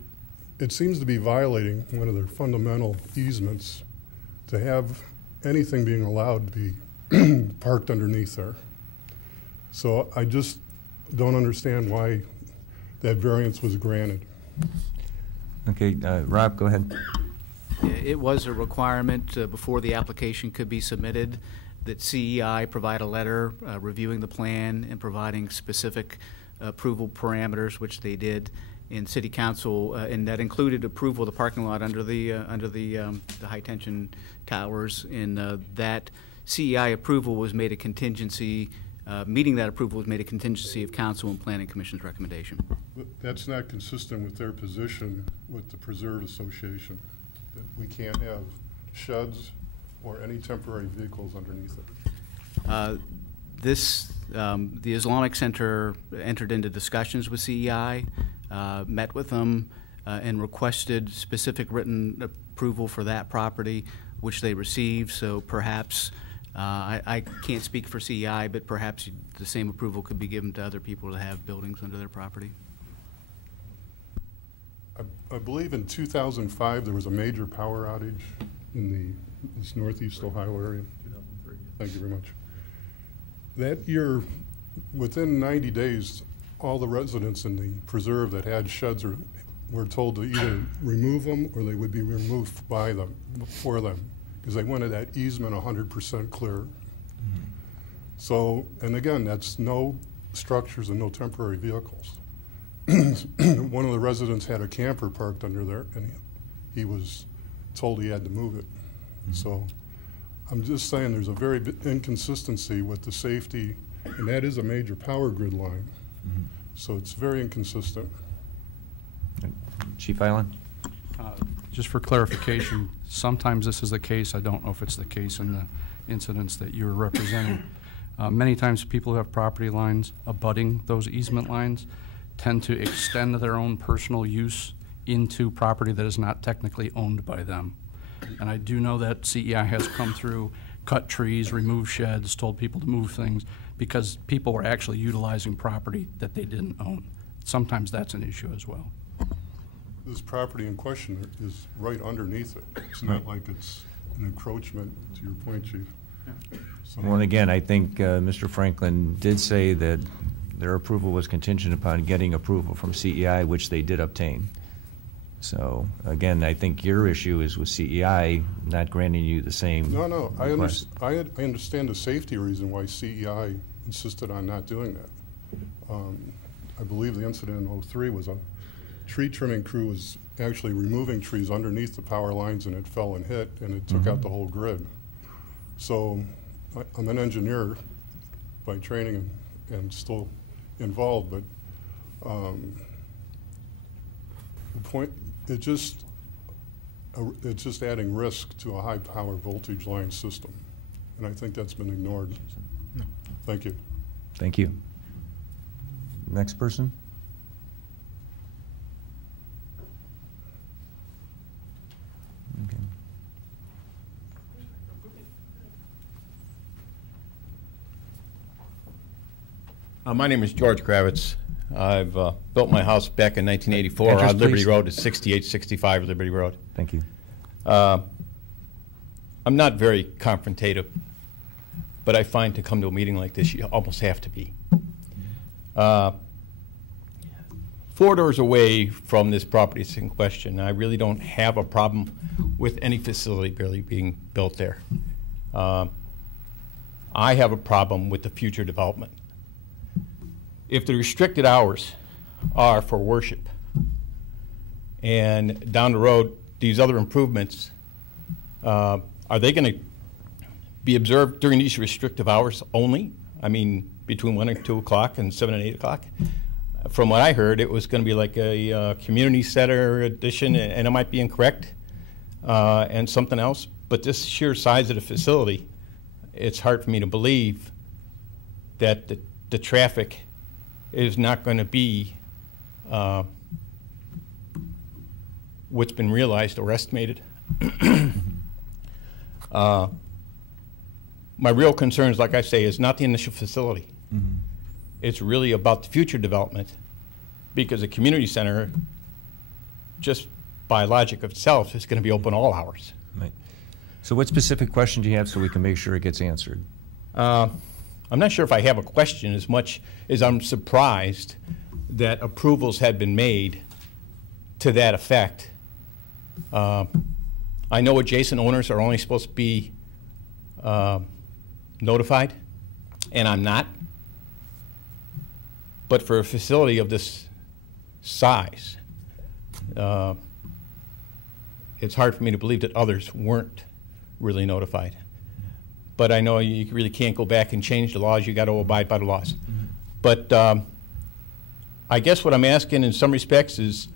it seems to be violating one of their fundamental easements to have anything being allowed to be parked underneath there. So I just don't understand why that variance was granted. Okay, Rob, go ahead. It was a requirement before the application could be submitted that CEI provide a letter reviewing the plan and providing specific approval parameters, which they did in City Council, and that included approval of the parking lot under the high tension towers. And that CEI approval was made a contingency. Meeting that approval was made a contingency of Council and Planning Commission's recommendation. But that's not consistent with their position with the Preserve Association, that we can't have sheds or any temporary vehicles underneath it. The Islamic Center entered into discussions with CEI, met with them, and requested specific written approval for that property, which they received. So perhaps, I can't speak for CEI, but perhaps the same approval could be given to other people to have buildings under their property. I believe in 2005 there was a major power outage in this Northeast Ohio area. 2003. Thank you very much. That year, within 90 days, all the residents in the preserve that had sheds were told to either remove them or they would be removed by them, for them, because they wanted that easement 100% clear. So, and again, that's no structures and no temporary vehicles. One of the residents had a camper parked under there, and he was told he had to move it. So I'm just saying there's a very big inconsistency with the safety, and that is a major power grid line. So it's very inconsistent. Chief Island? Just for clarification, sometimes this is the case. I don't know if it's the case in the incidents that you're representing. Many times people who have property lines abutting those easement lines tend to extend their own personal use into property that is not technically owned by them. And I do know that CEI has come through, cut trees, removed sheds, told people to move things because people were actually utilizing property that they didn't own. Sometimes that's an issue as well. This property in question is right underneath it. It's not like it's an encroachment, to your point, Chief. So, Well, and again, I think Mr. Franklin did say that their approval was contingent upon getting approval from CEI, which they did obtain. So, again, I think your issue is with CEI not granting you the same no, I request. understand the safety reason why CEI insisted on not doing that. I believe the incident in '03 was a tree trimming crew was actually removing trees underneath the power lines, and it fell and hit, and it took out the whole grid. So I'm an engineer by training and still involved, but the point, it's just adding risk to a high power voltage line system, and I think that's been ignored. Thank you. Thank you. Next person? Okay. My name is George Kravitz. I've built my house back in 1984 Address, on Liberty please. Road. It's 6865 Liberty Road. Thank you. I'm not very confrontative, but I find to come to a meeting like this, you almost have to be. 4 doors away from this property that's in question, I really don't have a problem with any facility barely being built there. I have a problem with the future development. If the restricted hours are for worship, and down the road, these other improvements, are they going to be observed during these restrictive hours only? I mean, between 1 and 2 o'clock and 7 and 8 o'clock? From what I heard, it was going to be like a community center addition, and it might be incorrect, and something else. But this sheer size of the facility, it's hard for me to believe that the traffic is not going to be what's been realized or estimated. My real concerns, like I say, is not the initial facility. It's really about the future development, because a community center, just by logic of itself, is going to be open all hours. Right. So what specific question do you have so we can make sure it gets answered? I'm not sure if I have a question as much as I'm surprised that approvals had been made to that effect. I know adjacent owners are only supposed to be notified, and I'm not. But for a facility of this size, it's hard for me to believe that others weren't really notified. But I know you really can't go back and change the laws. You got to abide by the laws. But I guess what I'm asking in some respects is,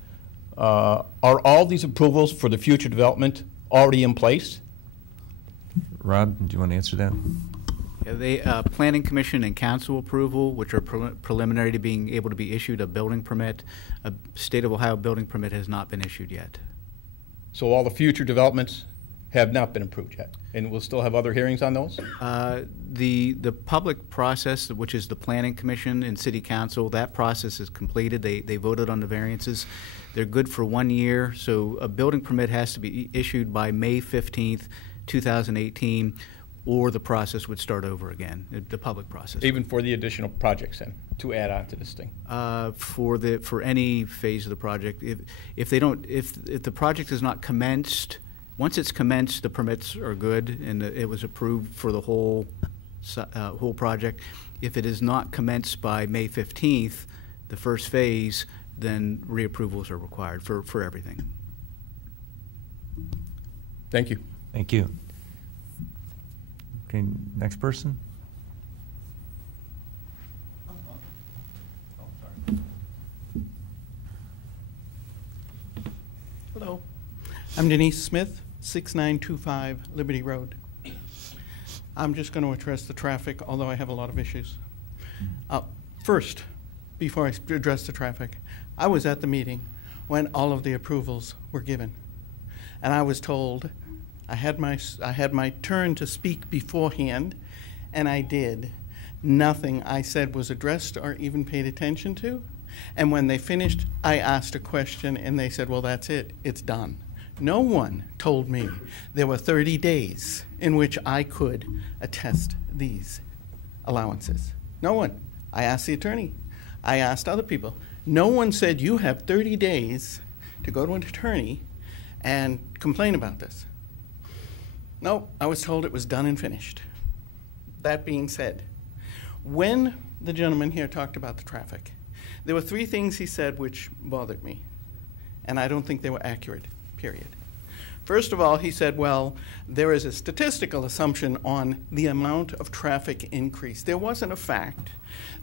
are all these approvals for the future development already in place? Rob, do you want to answer that? Yeah, they, Planning Commission and Council approval, which are preliminary to being able to be issued a building permit. A State of Ohio building permit has not been issued yet. So all the future developments have not been approved yet, and we'll still have other hearings on those? The public process, which is the Planning Commission and City Council, that process is completed. They voted on the variances. They're good for 1 year, so a building permit has to be issued by May 15th, 2018. or the process would start over again, the public process. Even for the additional projects then, to add on to this thing? For any phase of the project, if the project is not commenced, once it's commenced, the permits are good and it was approved for the whole project. If it is not commenced by May 15th, the first phase, then reapprovals are required for everything. Thank you. Thank you. Okay, next person. Hello, I'm Denise Smith, 6925 Liberty Road. I'm just going to address the traffic, although I have a lot of issues. First, before I address the traffic, I was at the meeting when all of the approvals were given. And I was told I had my turn to speak beforehand, and I did. Nothing I said was addressed or even paid attention to. And when they finished, I asked a question, and they said, well, that's it. It's done. No one told me there were 30 days in which I could attest these allowances. No one. I asked the attorney. I asked other people. No one said you have 30 days to go to an attorney and complain about this. No, I was told it was done and finished. That being said, when the gentleman here talked about the traffic, there were 3 things he said which bothered me, and I don't think they were accurate, period. First of all, he said, well, there is a statistical assumption on the amount of traffic increase. There wasn't a fact.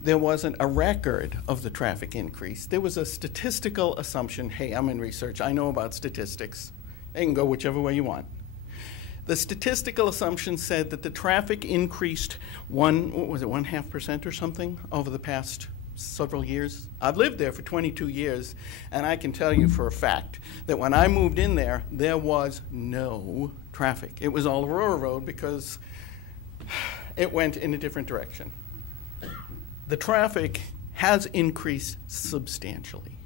There wasn't a record of the traffic increase. There was a statistical assumption. Hey, I'm in research. I know about statistics. They can go whichever way you want. The statistical assumption said that the traffic increased 1.5% or something over the past several years. I've lived there for 22 years, and I can tell you for a fact that when I moved in there, there was no traffic. It was all Aurora Road because it went in a different direction. The traffic has increased substantially.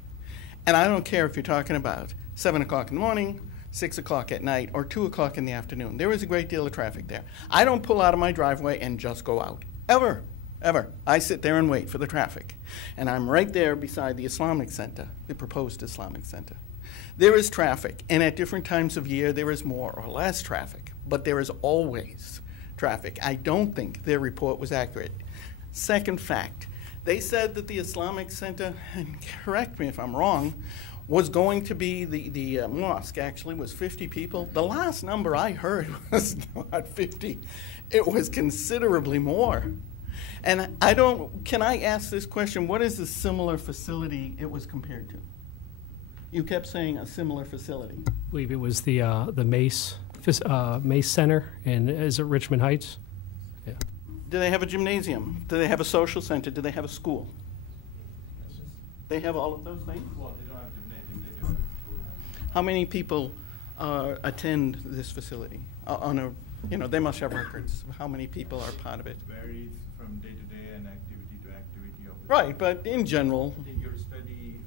And I don't care if you're talking about 7 o'clock in the morning, 6 o'clock at night, or 2 o'clock in the afternoon. There is a great deal of traffic there. I don't pull out of my driveway and just go out, ever. Ever. I sit there and wait for the traffic. And I'm right there beside the Islamic Center, the proposed Islamic Center. There is traffic, and at different times of year there is more or less traffic, but there is always traffic. I don't think their report was accurate. Second fact, they said that the Islamic Center, and correct me if I'm wrong, was going to be, the mosque actually was 50 people. The last number I heard was not 50. It was considerably more. And can I ask this question, what is the similar facility it was compared to? You kept saying a similar facility. I believe it was the Mace Center, and is it Richmond Heights? Yeah. Do they have a gymnasium? Do they have a social center? Do they have a school? They have all of those things? Well, they don't have gymnasium, they do have a school. How many people attend this facility? They must have records of how many people are part of it. It varies from day to day and activity to activity. Right, but in general. In your study,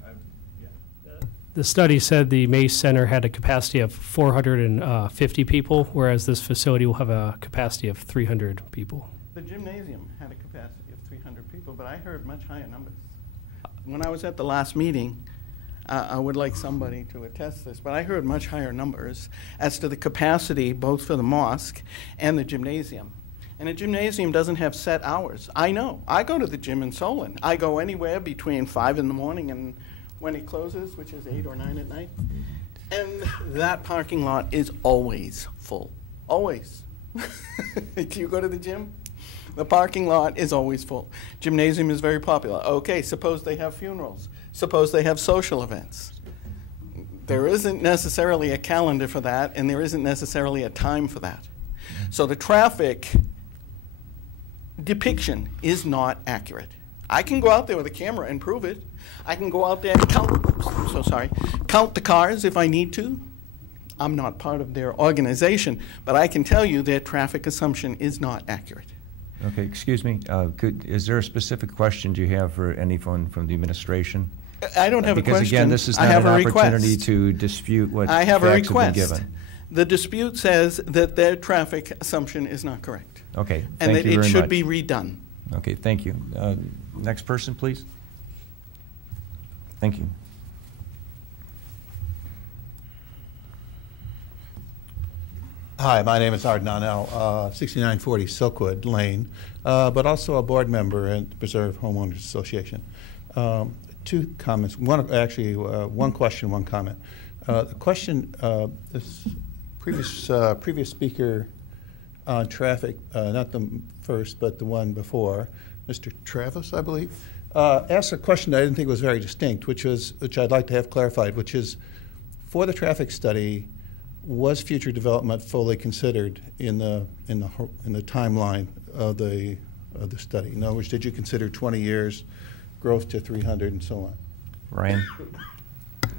The study said the Mace Center had a capacity of 450 people, whereas this facility will have a capacity of 300 people. The gymnasium had a capacity of 300 people, but I heard much higher numbers. When I was at the last meeting, I would like somebody to attest this, but I heard much higher numbers as to the capacity both for the mosque and the gymnasium. And a gymnasium doesn't have set hours. I know. I go to the gym in Solon. I go anywhere between 5 in the morning and when it closes, which is 8 or 9 at night. And that parking lot is always full. Always. Do you go to the gym? The parking lot is always full. Gymnasium is very popular. Okay, suppose they have funerals. Suppose they have social events. There isn't necessarily a calendar for that, and there isn't necessarily a time for that. So the traffic depiction is not accurate. I can go out there with a camera and prove it. I can go out there and count the cars if I need to. I'm not part of their organization, but I can tell you their traffic assumption is not accurate. Okay, excuse me. Is there a specific question you have for anyone from the administration? I don't have a question. Because again, this is not an opportunity to dispute what I have a facts have been request. given. The dispute says that their traffic assumption is not correct. Okay, And thank that you very it much. should be redone. Okay, thank you. Next person, please. Thank you. Hi, my name is Ard Nonnell, 6940 Silkwood Lane, but also a board member at the Preserve Homeowners Association. Two comments. One question, one comment. The question, this previous speaker on traffic, not the first, but the one before, Mr. Travis, I believe, asked a question that I didn't think was very distinct, which I'd like to have clarified, which is, for the traffic study, was future development fully considered in the timeline of the study? In other words, did you consider 20 years, growth to 300, and so on?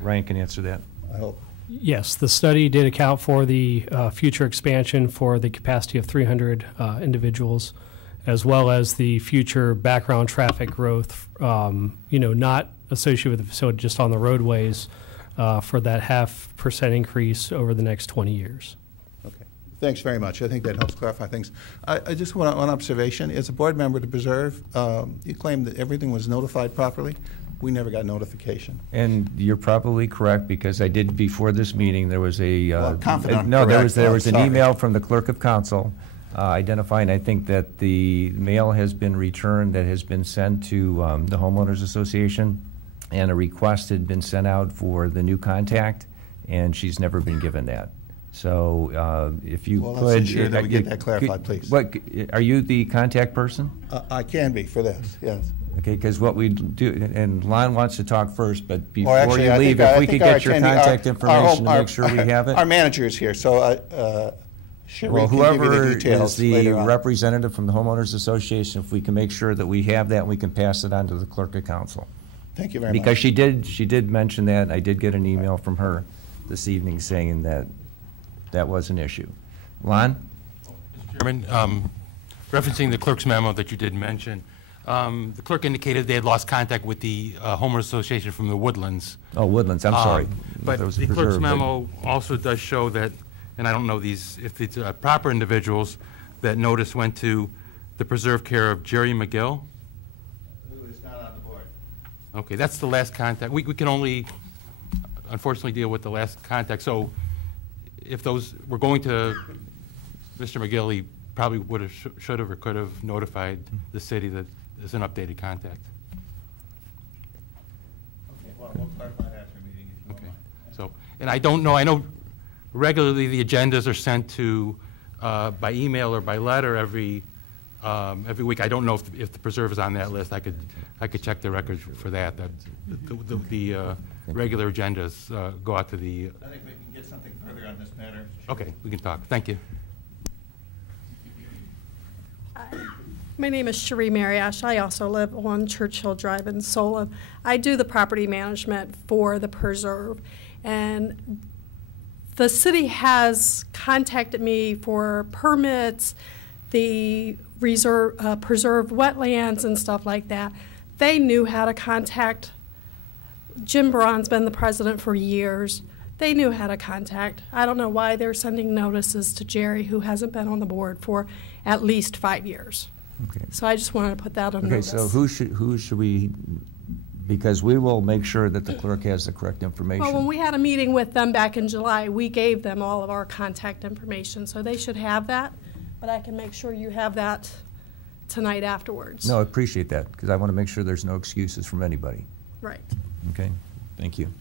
Ryan can answer that. I hope. Yes, the study did account for the future expansion for the capacity of 300 individuals, as well as the future background traffic growth, not associated with the facility, just on the roadways, for that 0.5% increase over the next 20 years. Okay. Thanks very much. I think that helps clarify things. I just want one observation. As a board member to Preserve, you claimed that everything was notified properly. We never got notification. And you're probably correct, because I did, before this meeting, there was a... confident, no, correct. there was an Sorry. email from the clerk of council identifying, I think, that the mail has been returned that has been sent to the homeowners association, and a request had been sent out for the new contact, and she's never been given that. So if you Well, could... let's ensure that we get that clarified, please. Are you the contact person? I can be for this, yes. Okay, because what we do, and Lon wants to talk first, but before Actually, you I leave, think- if I we think could our get your attendee- contact our information to home- make sure we have it. Our manager is here, so Sherry Well, can give you whoever the details is the later on. representative from the homeowners association, if we can make sure that we have that, and we can pass it on to the clerk of council. Thank you very much. Because she did mention that. I did get an email from her this evening saying that that was an issue. Lon? Mr. Chairman, referencing the clerk's memo that you did mention, the clerk indicated they had lost contact with the homeowners association from the Woodlands. Oh, Woodlands, I'm sorry. But That was the clerk's Preserve, but- memo also does show that, and I don't know if it's proper individuals, that notice went to the preserve care of Jerry McGill. Who is not on the board. Okay, that's the last contact. We can only, unfortunately, deal with the last contact. So if those were going to Mr. McGill, he probably would have, should have, or could have notified the city that there's an updated contact. Okay, well, we'll clarify that after the meeting if you don't Okay. mind. So, and I don't know, I know regularly the agendas are sent to, by email or by letter every week. I don't know if the preserve is on that list. I could check the records for that. The regular agendas go out to the... I think we can get something further on this matter. Okay, we can talk. Thank you. My name is Cherie Mariash. I also live on Churchill Drive in Solon. I do the property management for the preserve. And the city has contacted me for permits, the preserved wetlands and stuff like that. They knew how to contact. Jim Braun's been the president for years. They knew how to contact. I don't know why they're sending notices to Jerry, who hasn't been on the board for at least 5 years. Okay. So I just wanted to put that on Okay, notice. so who should we, because we will make sure that the clerk has the correct information. Well, when we had a meeting with them back in July, we gave them all of our contact information, so they should have that. But I can make sure you have that tonight afterwards. No, I appreciate that, because I want to make sure there's no excuses from anybody. Right. Okay, thank you.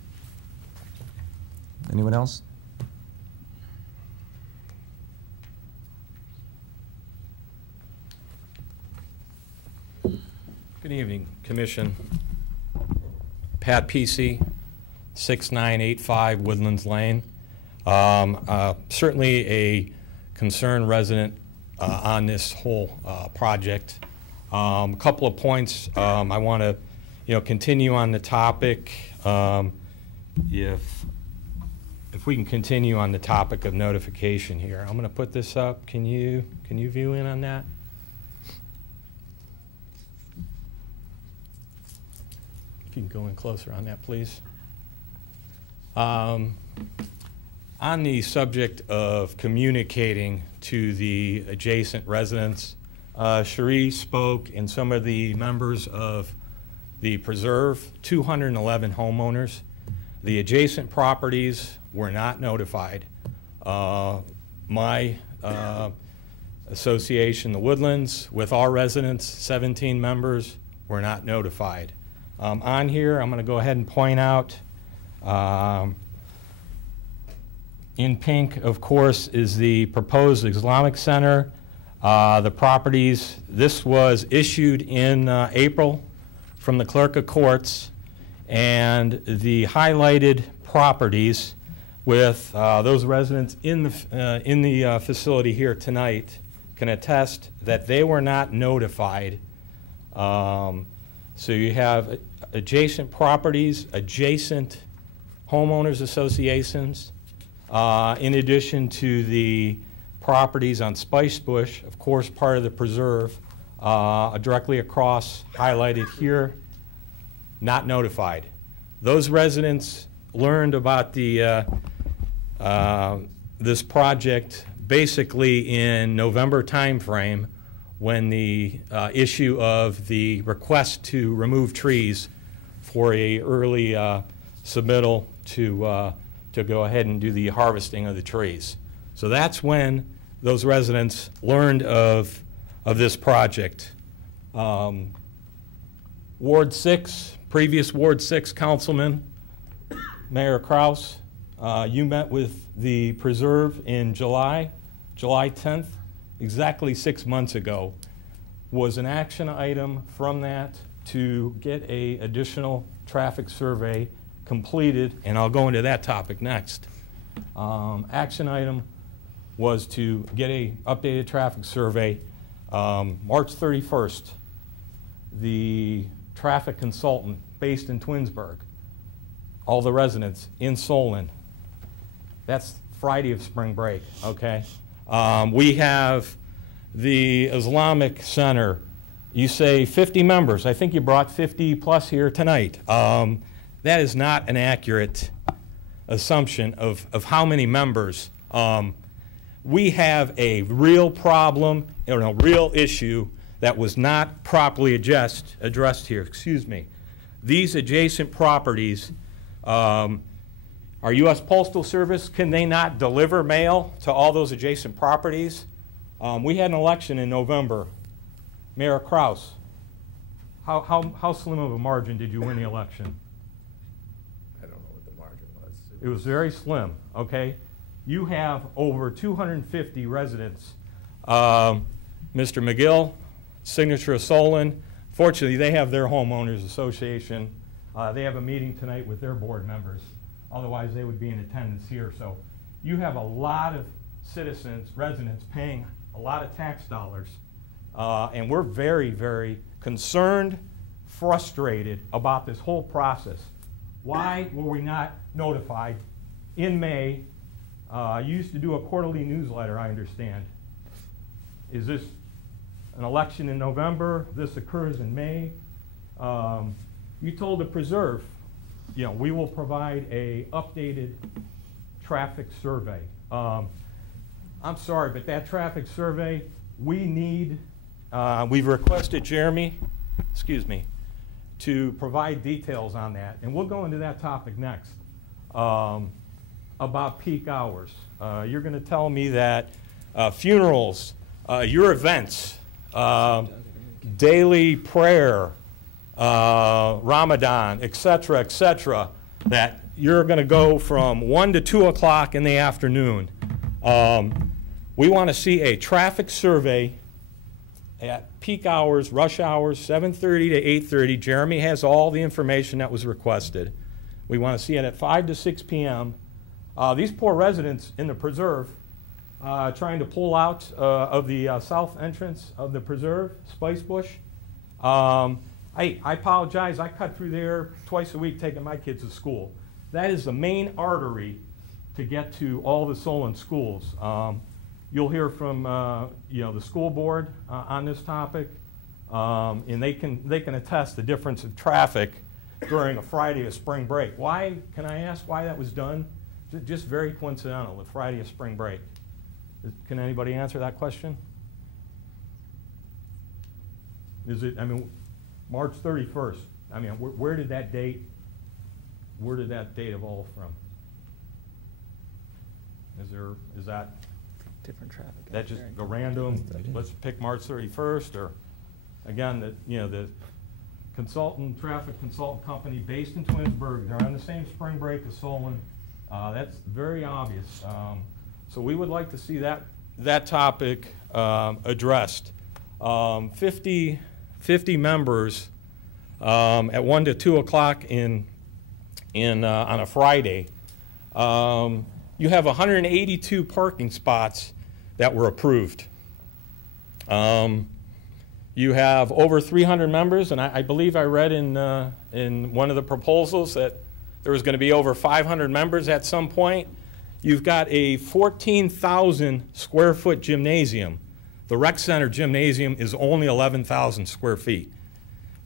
Anyone else? Good evening, Commission. Pat Pesey, 6985 Woodlands Lane. Certainly a concerned resident on this whole project. A couple of points. I want to, continue on the topic. If we can continue on the topic of notification here, I'm going to put this up. Can you view in on that? If you can go in closer on that, please. On the subject of communicating to the adjacent residents, Cherie spoke, and some of the members of the preserve, 211 homeowners. The adjacent properties were not notified. My association, the Woodlands, with our residents, 17 members, were not notified. On here, I'm going to go ahead and point out, in pink, of course, is the proposed Islamic Center. The properties, this was issued in April from the Clerk of Courts, and the highlighted properties with those residents in the facility here tonight can attest that they were not notified. So you have adjacent properties, adjacent homeowners associations, in addition to the properties on Spice Bush, of course, part of the preserve, directly across, highlighted here, not notified. Those residents learned about the this project basically in November timeframe, when the issue of the request to remove trees for a early submittal to go ahead and do the harvesting of the trees. So that's when those residents learned of this project. Ward 6, previous Ward 6 councilman, Mayor Kraus, you met with the preserve in July 10th, exactly 6 months ago. Was an action item from that to get a additional traffic survey completed, and I'll go into that topic next. Action item was to get a updated traffic survey. March 31st, the traffic consultant based in Twinsburg, all the residents in Solon, that's Friday of spring break, okay? We have the Islamic Center. You say 50 members. I think you brought 50 plus here tonight. That is not an accurate assumption of how many members. We have a real problem, or a real issue that was not properly addressed here. Excuse me. These adjacent properties, our U.S. Postal Service, can they not deliver mail to all those adjacent properties? We had an election in November. Mayor Kraus, how slim of a margin did you win the election? I don't know what the margin was. It was very slim, okay? You have over 250 residents. Mr. McGill, Signature of Solon, fortunately they have their homeowners association. They have a meeting tonight with their board members. Otherwise they would be in attendance here. So you have a lot of citizens, residents paying a lot of tax dollars. And we're very, very concerned, frustrated about this whole process. Why were we not notified in May? You used to do a quarterly newsletter, I understand. Is this an election in November? This occurs in May. You told the preserve, you know, we will provide a updated traffic survey. I'm sorry, but that traffic survey, we need, we've requested Jeremy, excuse me, to provide details on that. And we'll go into that topic next, about peak hours. You're going to tell me that funerals, your events, daily prayer, Ramadan, et cetera, that you're going to go from 1 to 2 o'clock in the afternoon. We want to see a traffic survey at peak hours, rush hours, 7:30 to 8:30. Jeremy has all the information that was requested. We want to see it at 5 to 6 p.m. These poor residents in the preserve trying to pull out of the south entrance of the preserve, Spice Bush. I apologize. I cut through there twice a week taking my kids to school. That is the main artery to get to all the Solon schools. You'll hear from the school board on this topic, and they can attest the difference of traffic during a Friday of spring break. Why, can I ask why that was done? Just very coincidental with Friday of spring break. Can anybody answer that question? Is it, I mean, March 31st, I mean, where did that date evolve from? Is that different traffic? That just a random, let's pick March 31st, or again, the traffic consultant company based in Twinsburg, they're on the same spring break as Solon. That's very obvious. So we would like to see that topic addressed. 50 members at 1 to 2 o'clock on a Friday. You have 182 parking spots that were approved. You have over 300 members, and I believe I read in one of the proposals that there was going to be over 500 members at some point. You've got a 14,000 square foot gymnasium. The rec center gymnasium is only 11,000 square feet.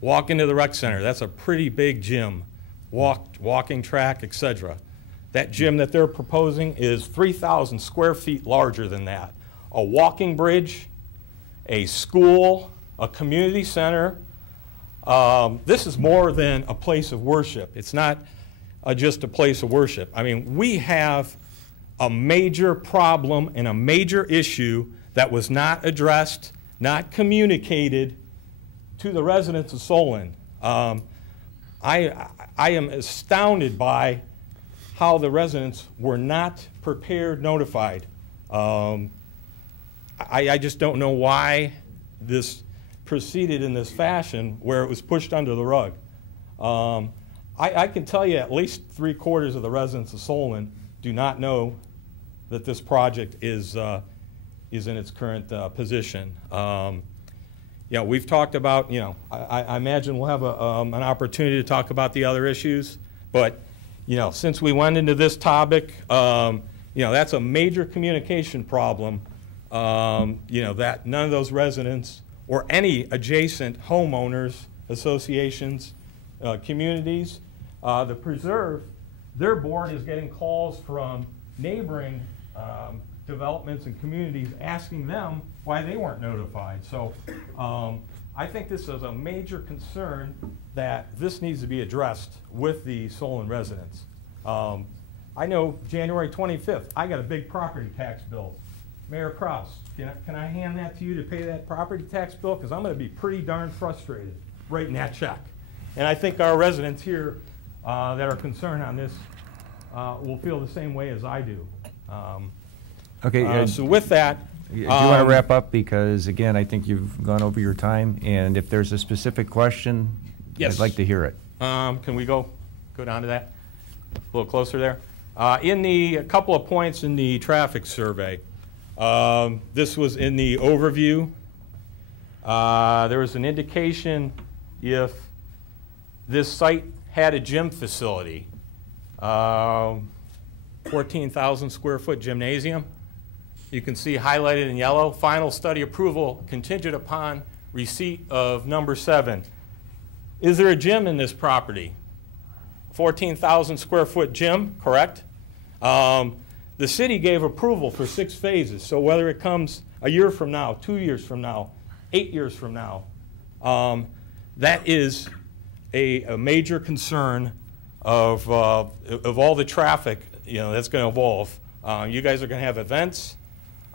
Walk into the rec center, that's a pretty big gym. Walking track, etc. That gym that they're proposing is 3,000 square feet larger than that. A walking bridge, a school, a community center. This is more than a place of worship. It's not just a place of worship. I mean, we have a major problem and a major issue that was not addressed, not communicated to the residents of Solon. I am astounded by how the residents were not prepared, notified. I just don't know why this proceeded in this fashion where it was pushed under the rug. I can tell you at least 3/4 of the residents of Solon do not know that this project is in its current position. We've talked about, I imagine we'll have an opportunity to talk about the other issues, but since we went into this topic, that's a major communication problem, that none of those residents or any adjacent homeowners, associations, communities, the Preserve, their board is getting calls from neighboring developments and communities asking them why they weren't notified. So I think this is a major concern that this needs to be addressed with the Solon residents. I know January 25th, I got a big property tax bill. Mayor Kraus, can I hand that to you to pay that property tax bill? Because I'm going to be pretty darn frustrated writing that check. And I think our residents here that are concerned on this will feel the same way as I do. Okay. So with that, do you want to wrap up? Because again, I think you've gone over your time, and if there's a specific question, yes, I'd like to hear it. Can we go down to that? A little closer there. A couple of points in the traffic survey. This was in the overview. There was an indication if this site had a gym facility, 14,000 square foot gymnasium. You can see highlighted in yellow, final study approval contingent upon receipt of number 7. Is there a gym in this property? 14,000 square foot gym, correct? The city gave approval for 6 phases, so whether it comes a year from now, 2 years from now, 8 years from now, that is a major concern of all the traffic that's going to evolve. You guys are going to have events,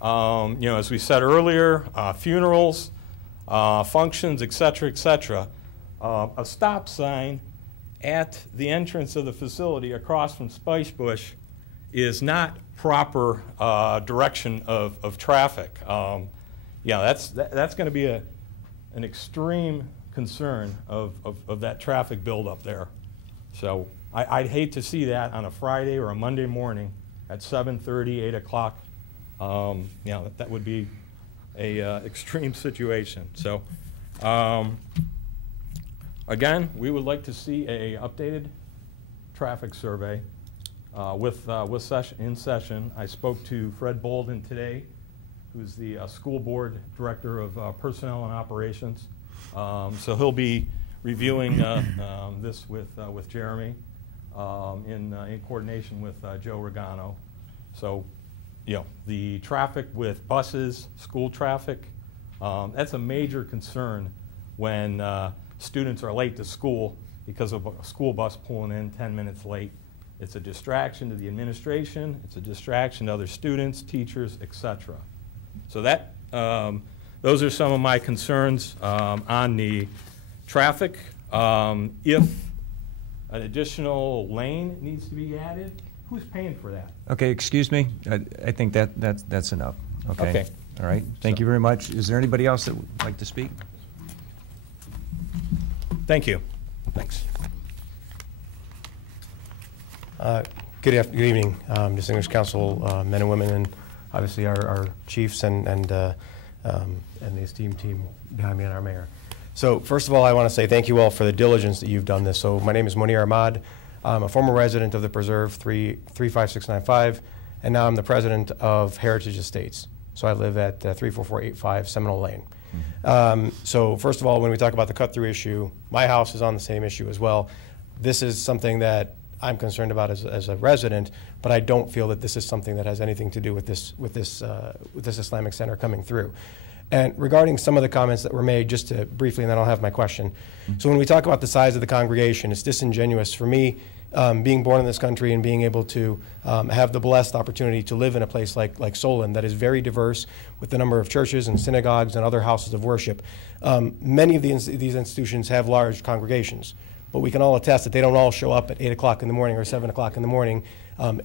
as we said earlier, funerals, functions, et cetera, et cetera. A stop sign at the entrance of the facility across from Spice Bush is not proper direction of traffic. That's going to be an extreme concern of that traffic buildup there. So I'd hate to see that on a Friday or a Monday morning at 7:30, 8 o'clock. That would be a extreme situation. So again, we would like to see a updated traffic survey in session. I spoke to Fred Bolden today, who's the school board director of personnel and operations. So he'll be reviewing this with Jeremy. in coordination with Joe Regano. So, you know, the traffic with buses, school traffic, that's a major concern when students are late to school because of a school bus pulling in 10 minutes late. It's a distraction to the administration, it's a distraction to other students, teachers, etc. So that, those are some of my concerns on the traffic. If an additional lane needs to be added, who's paying for that? Okay, excuse me. I think that's enough. Okay. Okay. All right. Thank you very much. Is there anybody else that would like to speak? Thank you. Thanks. Good evening, distinguished council, men and women, and obviously our chiefs and the esteemed team behind me and our mayor. So first of all, I want to say thank you all for the diligence that you've done this. So my name is Munir Ahmad. I'm a former resident of the Preserve 35695, and now I'm the president of Heritage Estates. So I live at 34485 Seminole Lane. So first of all, when we talk about the cut-through issue, my house is on the same issue as well. This is something that I'm concerned about as a resident, but I don't feel that this is something that has anything to do with this Islamic Center coming through. And regarding some of the comments that were made, just to briefly, and then I'll have my question. So when we talk about the size of the congregation, it's disingenuous for me, being born in this country and being able to have the blessed opportunity to live in a place like Solon that is very diverse with the number of churches and synagogues and other houses of worship. Many of these institutions have large congregations, but we can all attest that they don't all show up at 8 o'clock in the morning or 7 o'clock in the morning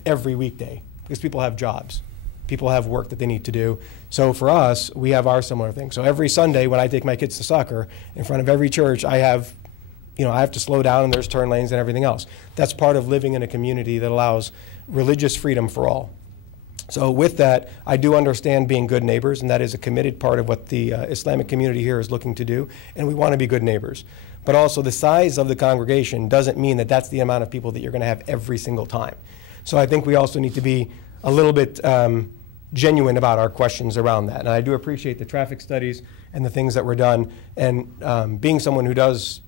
every weekday, because people have jobs. People have work that they need to do. So for us, we have our similar thing. So every Sunday when I take my kids to soccer, in front of every church, I have to slow down and there's turn lanes and everything else. That's part of living in a community that allows religious freedom for all. So with that, I do understand being good neighbors, and that is a committed part of what the Islamic community here is looking to do, and we want to be good neighbors. But also the size of the congregation doesn't mean that that's the amount of people that you're going to have every single time. So I think we also need to be a little bit genuine about our questions around that. And I do appreciate the traffic studies and the things that were done. And being someone who does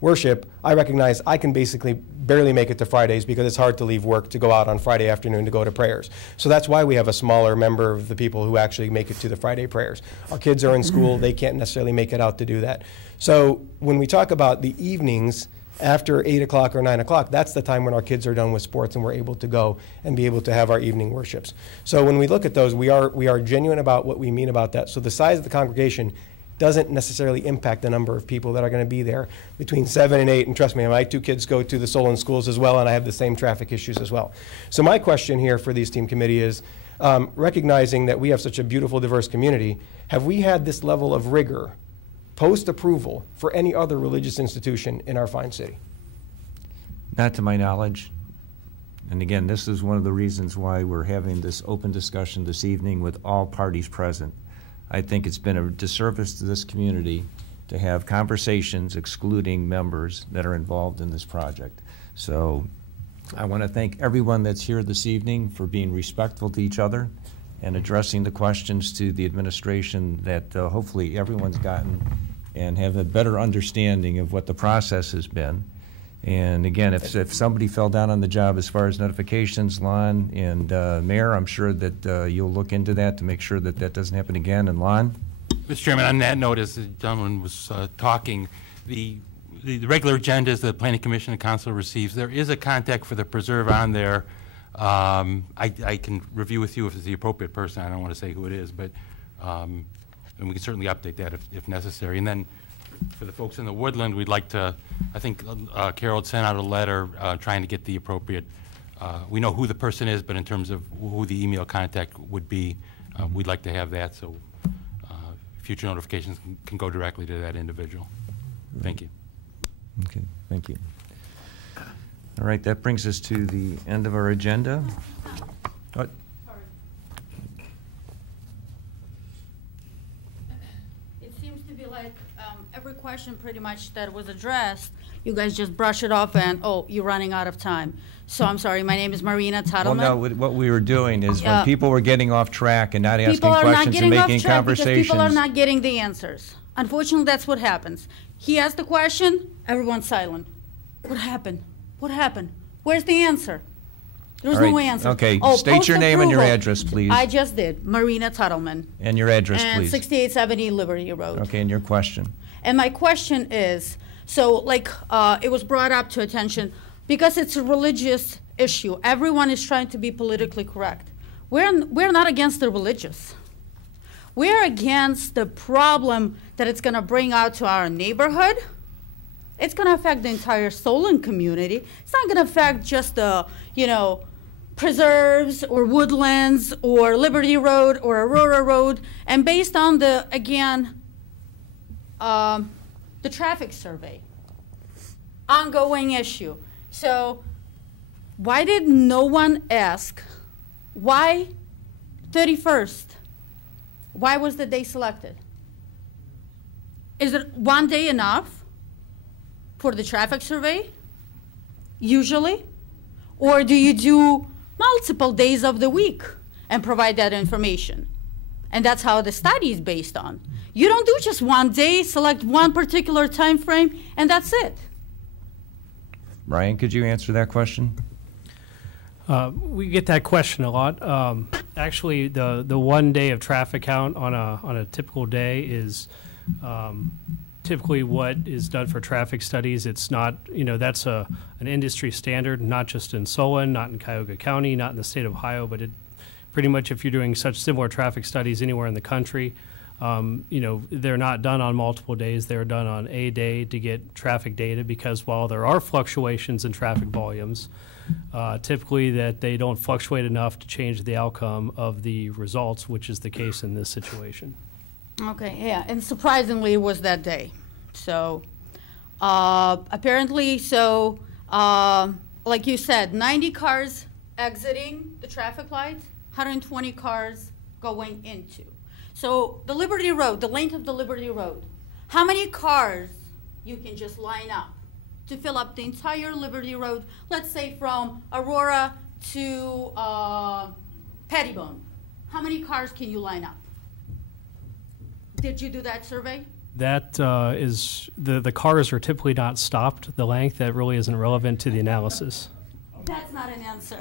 worship, I recognize I can basically barely make it to Fridays because it's hard to leave work to go out on Friday afternoon to go to prayers. So that's why we have a smaller member of the people who actually make it to the Friday prayers. Our kids are in school, they can't necessarily make it out to do that. So when we talk about the evenings, after 8 o'clock or 9 o'clock, that's the time when our kids are done with sports and we're able to go and be able to have our evening worships. So when we look at those, we are genuine about what we mean about that. So the size of the congregation doesn't necessarily impact the number of people that are going to be there between 7 and 8. And trust me, my two kids go to the Solon schools as well, and I have the same traffic issues as well. So my question here for the esteemed committee is, recognizing that we have such a beautiful, diverse community, have we had this level of rigor post-approval for any other religious institution in our fine city? Not to my knowledge. And again, this is one of the reasons why we're having this open discussion this evening with all parties present. I think it's been a disservice to this community to have conversations excluding members that are involved in this project. So I want to thank everyone that's here this evening for being respectful to each other and addressing the questions to the administration that hopefully everyone's gotten and have a better understanding of what the process has been. And again, if somebody fell down on the job as far as notifications, Lon and Mayor, I'm sure that you'll look into that to make sure that that doesn't happen again. And Lon? Mr. Chairman, on that note, as the gentleman was talking, the regular agendas the Planning Commission and Council receives, there is a contact for the preserve on there. I can review with you if it's the appropriate person. I don't want to say who it is, but and we can certainly update that if necessary. And then for the folks in the Woodland, we'd like to, I think Carol had sent out a letter trying to get the appropriate, we know who the person is, but in terms of who the email contact would be, we'd like to have that so future notifications can go directly to that individual. Thank you. Okay, thank you. All right, that brings us to the end of our agenda. What? It seems to be like every question pretty much that was addressed, you guys just brush it off and, oh, you're running out of time. So I'm sorry, my name is Marina Tattleman. Well, no, what we were doing is when people were getting off track and not asking questions and making conversations. People are not getting the answers. Unfortunately, that's what happens. He asked the question, everyone's silent. What happened? What happened? Where's the answer? There's All right, no answer. okay. Oh, State your name and your post-approval. address, please. I just did. Marina Tuttleman. And your address, And please. 6870 Liberty Road. Okay, and your question. And my question is, so like it was brought up to attention, because it's a religious issue, everyone is trying to be politically correct. We're not against the religious. We're against the problem that it's going to bring out to our neighborhood. It's going to affect the entire Solon community. It's not going to affect just the, preserves or woodlands or Liberty Road or Aurora Road. And based on the, again, the traffic survey, ongoing issue. So why did no one ask why 31st? Why was the day selected? Is it one day enough for the traffic survey, usually? Or do you do multiple days of the week and provide that information? And that's how the study is based on. You don't do just one day, select one particular time frame, and that's it. Ryan, could you answer that question? We get that question a lot. Actually, the 1 day of traffic count on a typical day is typically what is done for traffic studies. It's not, that's an industry standard, not just in Solon, not in Cuyahoga County, not in the state of Ohio, but pretty much if you're doing such similar traffic studies anywhere in the country, they're not done on multiple days. They're done on a day to get traffic data, because while there are fluctuations in traffic volumes, typically that they don't fluctuate enough to change the outcome of the results, which is the case in this situation. Okay, yeah, and surprisingly it was that day. So apparently, like you said, 90 cars exiting the traffic lights, 120 cars going into. So the Liberty Road, the length of the Liberty Road, how many cars you can just line up to fill up the entire Liberty Road, let's say from Aurora to Pettibone? How many cars can you line up? Did you do that survey? That is, the cars are typically not stopped the length. That really isn't relevant to the analysis. That's not an answer.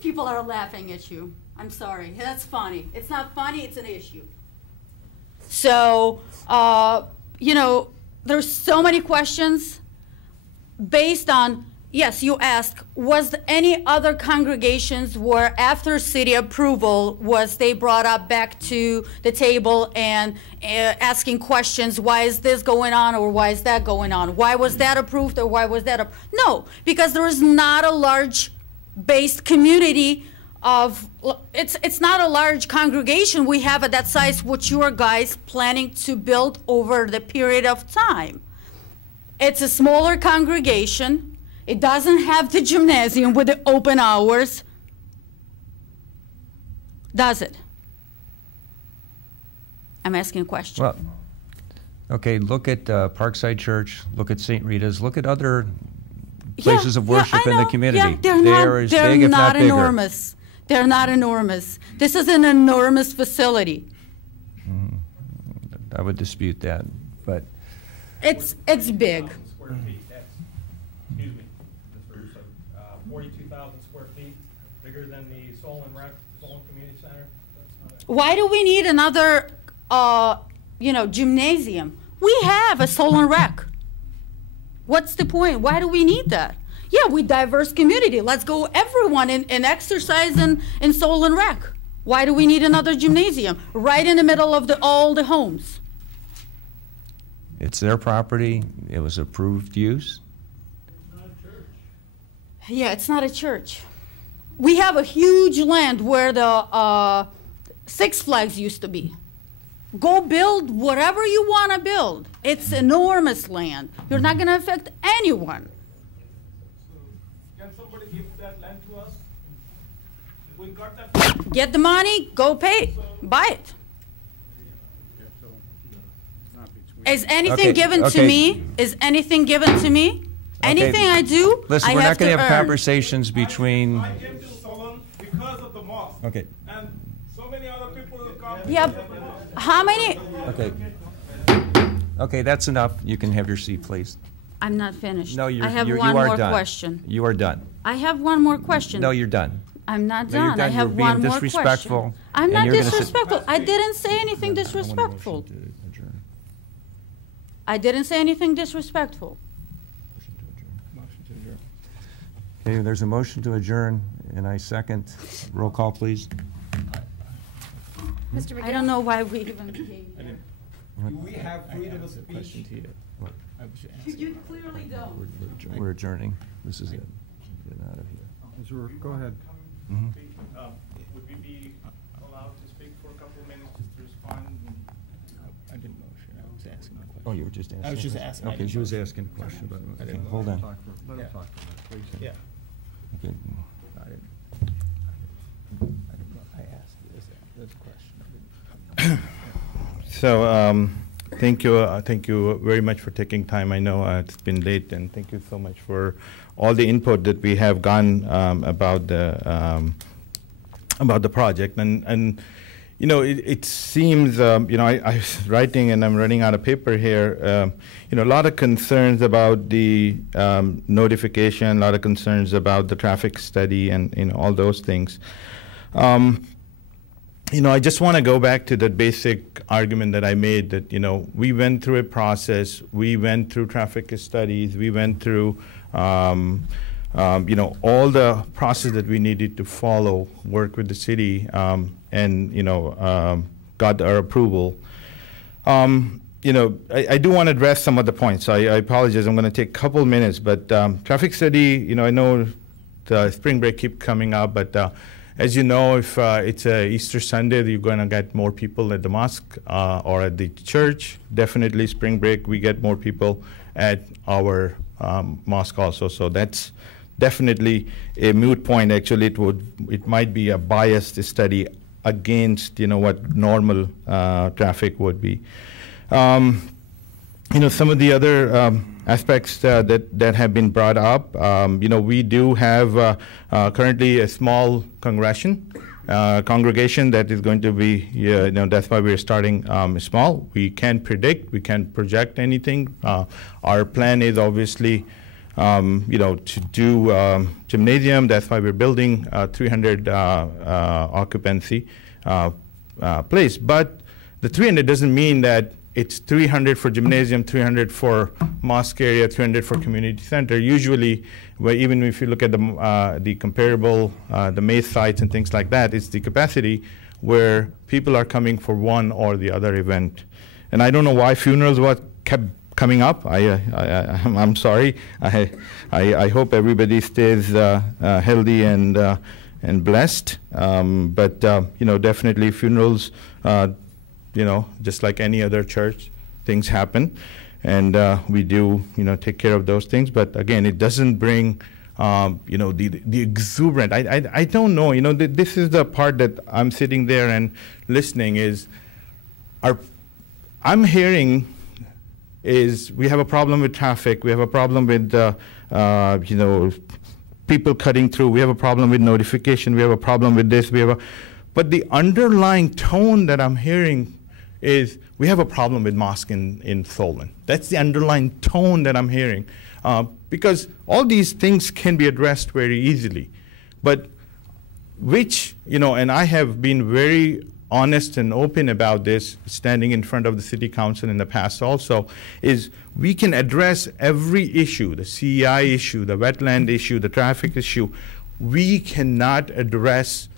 People are laughing at you. I'm sorry. That's funny. It's not funny, it's an issue. So, there's so many questions based on, yes, you asked, was any other congregations where after city approval was they brought up back to the table and asking questions, why is this going on or why is that going on? Why was that approved or why was that approved? No, because there is not a large based community of, it's not a large congregation we have at that size, what you guys planning to build over the period of time. It's a smaller congregation. It doesn't have the gymnasium with the open hours, does it? I'm asking a question. Well, okay, look at Parkside Church, look at St. Rita's, look at other places of worship in the community. Yeah, they're as big, if not bigger. Enormous. They're not enormous. This is an enormous facility. I would dispute that, but it's big. Square feet. That's, excuse me, Mr. Russo, 42,000 square feet, bigger than the Solon Community Center. Why do we need another, gymnasium? We have a Solon Rec. What's the point? Why do we need that? Yeah, we diverse community. Let's go everyone and exercise in Solon Rec. Why do we need another gymnasium right in the middle of all the homes? it's their property. It was approved use. Yeah, it's not a church. We have a huge land where the Six Flags used to be. Go build whatever you want to build. It's enormous land. You're not going to affect anyone. Can somebody give that land to us? We got that. Get the money, go pay, buy it. Is anything given to me? Is anything given to me? Anything I do, listen, I we're have not going to have earn. conversations between. I came to Solon because of the mosque. Okay. And so many other people will come. Yeah, how many? Okay. Okay, that's enough. You can have your seat, please. I'm not finished. No, I have you one are more done. question. You are done. I have one more question. No, you're done. I'm not No, you're done. I done. have You're being one more disrespectful, question. I'm and not you're gonna sit- disrespectful. I didn't say anything disrespectful. I didn't say anything disrespectful. Okay, there's a motion to adjourn, and I second. Roll call, please. Mr. I don't know why we even came here. Do we have freedom of speech? You clearly don't. We're adjourning. This is it. Get out of here. Go ahead. Would we be allowed to speak for a couple of minutes just to respond? I didn't motion, I was asking a question. Oh, you were just asking? I was just asking. Okay, she was asking a question, but, okay, hold on. Let him talk for a minute, please. Yeah. Okay. I asked, there's a question. So, thank you very much for taking time. I know it's been late, and thank you so much for all the input that we have gotten about the project. And you know, it seems, you know, I was writing, and I'm running out of paper here. You know, a lot of concerns about the notification, a lot of concerns about the traffic study, and you know, all those things. You know, I just want to go back to that basic argument that I made, that, you know, we went through a process, we went through traffic studies, we went through, you know, all the process that we needed to follow, work with the city, and, you know, got our approval. You know, I do want to address some of the points. I apologize, I'm going to take a couple minutes, but traffic study, you know, I know the spring break keep coming up, but as you know, if it's a Easter Sunday, you're going to get more people at the mosque or at the church. Definitely spring break, we get more people at our mosque also. So that's definitely a moot point. Actually, it might be a biased study against, you know, what normal traffic would be. You know, some of the other aspects that have been brought up, you know, we do have currently a small congregation that is going to be, you know, that's why we're starting small. We can't predict, we can't project anything. Our plan is obviously, you know, to do gymnasium. That's why we're building 300 occupancy place. But the 300 doesn't mean that it's 300 for gymnasium, 300 for mosque area, 300 for community center. Usually, where even if you look at the comparable, the Mace sites and things like that, it's the capacity where people are coming for one or the other event. And I don't know why funerals kept coming up. I'm sorry. I hope everybody stays healthy and blessed. But you know, definitely funerals. You know, just like any other church, things happen, and we do, you know, take care of those things. But again, it doesn't bring, you know, the exuberant. I don't know. You know, this is the part that I'm sitting there and listening. I'm hearing is we have a problem with traffic. We have a problem with, you know, people cutting through. We have a problem with notification. We have a problem with this. But the underlying tone that I'm hearing is we have a problem with mosque in Solon. That's the underlying tone that I'm hearing. Because all these things can be addressed very easily. But which, you know, and I have been very honest and open about this, standing in front of the city council in the past also, is we can address every issue, the CEI issue, the wetland issue, the traffic issue. We cannot address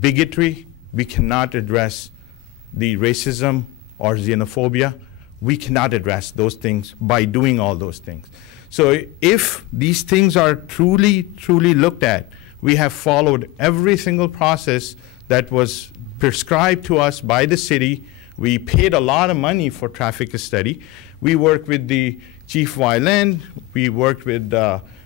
bigotry. We cannot address the racism or xenophobia. We cannot address those things by doing all those things. So if these things are truly, truly looked at, we have followed every single process that was prescribed to us by the city. We paid a lot of money for traffic study. We worked with the Chief Weiland. We worked with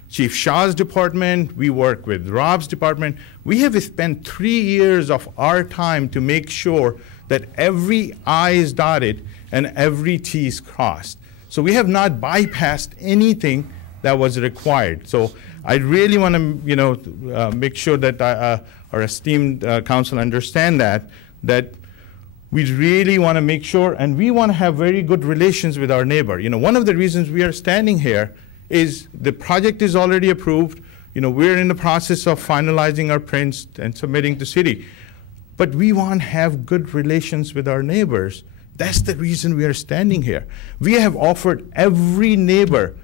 Chief Shah's department. We worked with Rob's department. We have spent 3 years of our time to make sure that every I is dotted and every T is crossed. So we have not bypassed anything that was required. So I really want to, you know, make sure that our esteemed council understand that We really want to make sure, and we want to have very good relations with our neighbor. You know, one of the reasons we are standing here is the project is already approved. You know, we're in the process of finalizing our prints and submitting to city. But we want to have good relations with our neighbors. That's the reason we are standing here. We have offered every neighbor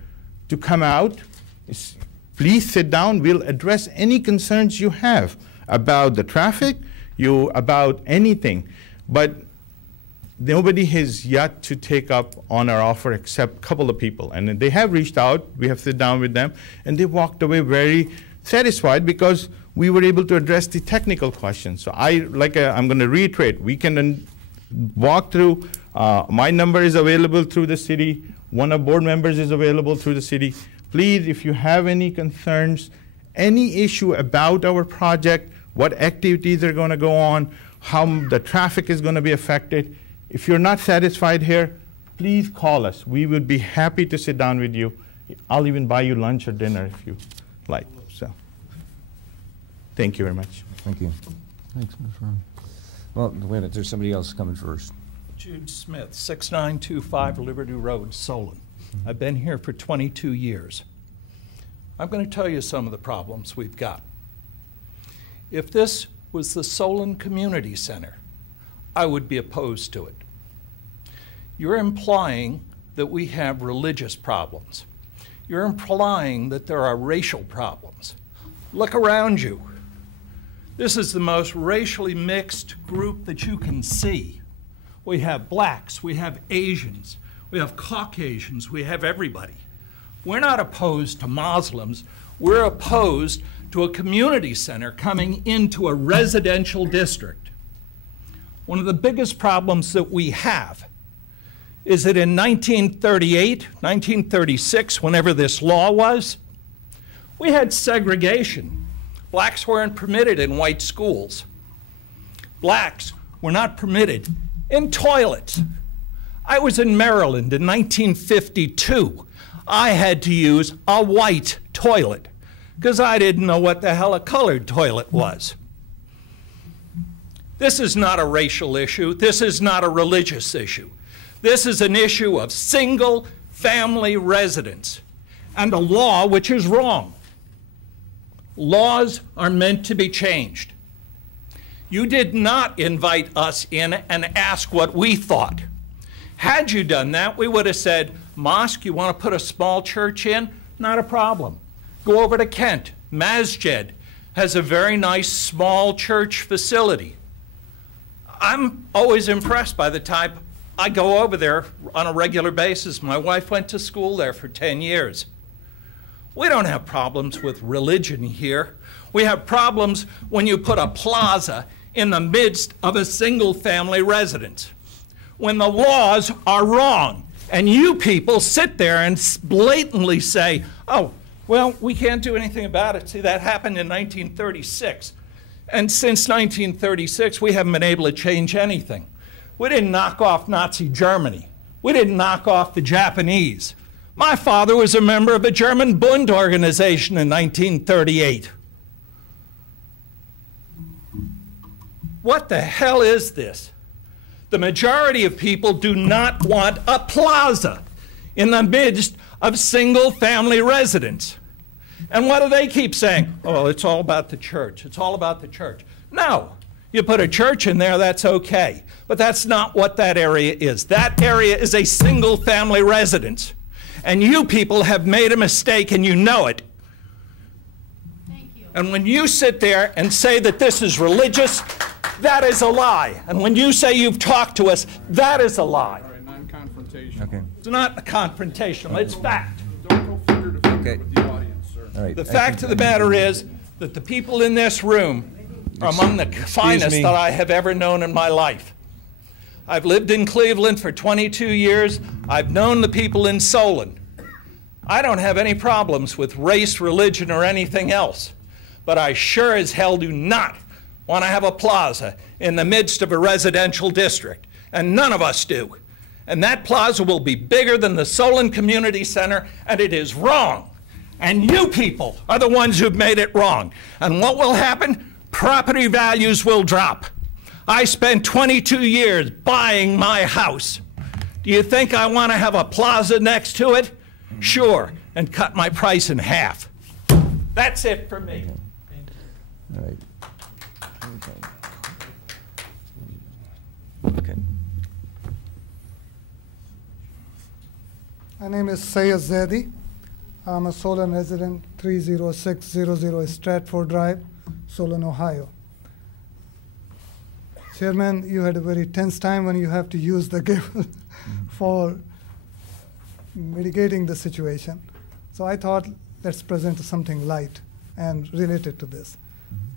to come out. Please sit down. We'll address any concerns you have about the traffic, about anything. But nobody has yet to take up on our offer except a couple of people. And they have reached out. We have sit down with them. And they walked away very satisfied because we were able to address the technical questions. So I'm going to reiterate, we can walk through. My number is available through the city. One of board members is available through the city. Please, if you have any concerns, any issue about our project, what activities are going to go on, how the traffic is going to be affected, if you're not satisfied here, please call us. We would be happy to sit down with you. I'll even buy you lunch or dinner if you like. So, thank you very much. Thank you. Thanks, Ms. Ron. Well, wait a minute, there's somebody else coming first. Jude Smith, 6925 Liberty Road, Solon. I've been here for 22 years. I'm going to tell you some of the problems we've got. If this was the Solon Community Center, I would be opposed to it. You're implying that we have religious problems. You're implying that there are racial problems. Look around you. This is the most racially mixed group that you can see. We have blacks, we have Asians, we have Caucasians, we have everybody. We're not opposed to Muslims. We're opposed to a community center coming into a residential district. One of the biggest problems that we have is that in 1938, 1936, whenever this law was, we had segregation. Blacks weren't permitted in white schools. Blacks were not permitted in toilets. I was in Maryland in 1952. I had to use a white toilet because I didn't know what the hell a colored toilet was. This is not a racial issue. This is not a religious issue. This is an issue of single family residence and a law which is wrong. Laws are meant to be changed. You did not invite us in and ask what we thought. Had you done that, we would have said, mosque, you want to put a small church in? Not a problem. Go over to Kent. Masjid has a very nice small church facility. I'm always impressed by the type. I go over there on a regular basis. My wife went to school there for 10 years. We don't have problems with religion here. We have problems when you put a plaza in the midst of a single family residence, when the laws are wrong. And you people sit there and blatantly say, oh, well, we can't do anything about it. See, that happened in 1936. And since 1936, we haven't been able to change anything. We didn't knock off Nazi Germany. We didn't knock off the Japanese. My father was a member of a German Bund organization in 1938. What the hell is this? The majority of people do not want a plaza in the midst of single-family residence. And what do they keep saying? Oh, it's all about the church. It's all about the church. No. You put a church in there, that's okay. But that's not what that area is. That area is a single-family residence. And you people have made a mistake, and you know it. Thank you. And when you sit there and say that this is religious, that is a lie. And when you say you've talked to us, that is a lie. All right, non-confrontational. Okay. It's not confrontational, it's fact. Don't go finger to finger Okay. with the audience, sir. All right. The fact of the matter is that the people in this room are among the finest me. that I have ever known in my life. I've lived in Cleveland for 22 years. I've known the people in Solon. I don't have any problems with race, religion, or anything else. But I sure as hell do not want to have a plaza in the midst of a residential district. And none of us do. And that plaza will be bigger than the Solon Community Center, and it is wrong. And you people are the ones who've made it wrong. And what will happen? Property values will drop. I spent 22 years buying my house. Do you think I want to have a plaza next to it? Sure, and cut my price in half. That's it for me. All right. Okay. My name is Sayed Zedi. I'm a Solon resident, 30600 Stratford Drive, Solon, Ohio. Chairman, you had a very tense time when you have to use the gavel for mitigating the situation. So I thought, let's present something light and related to this.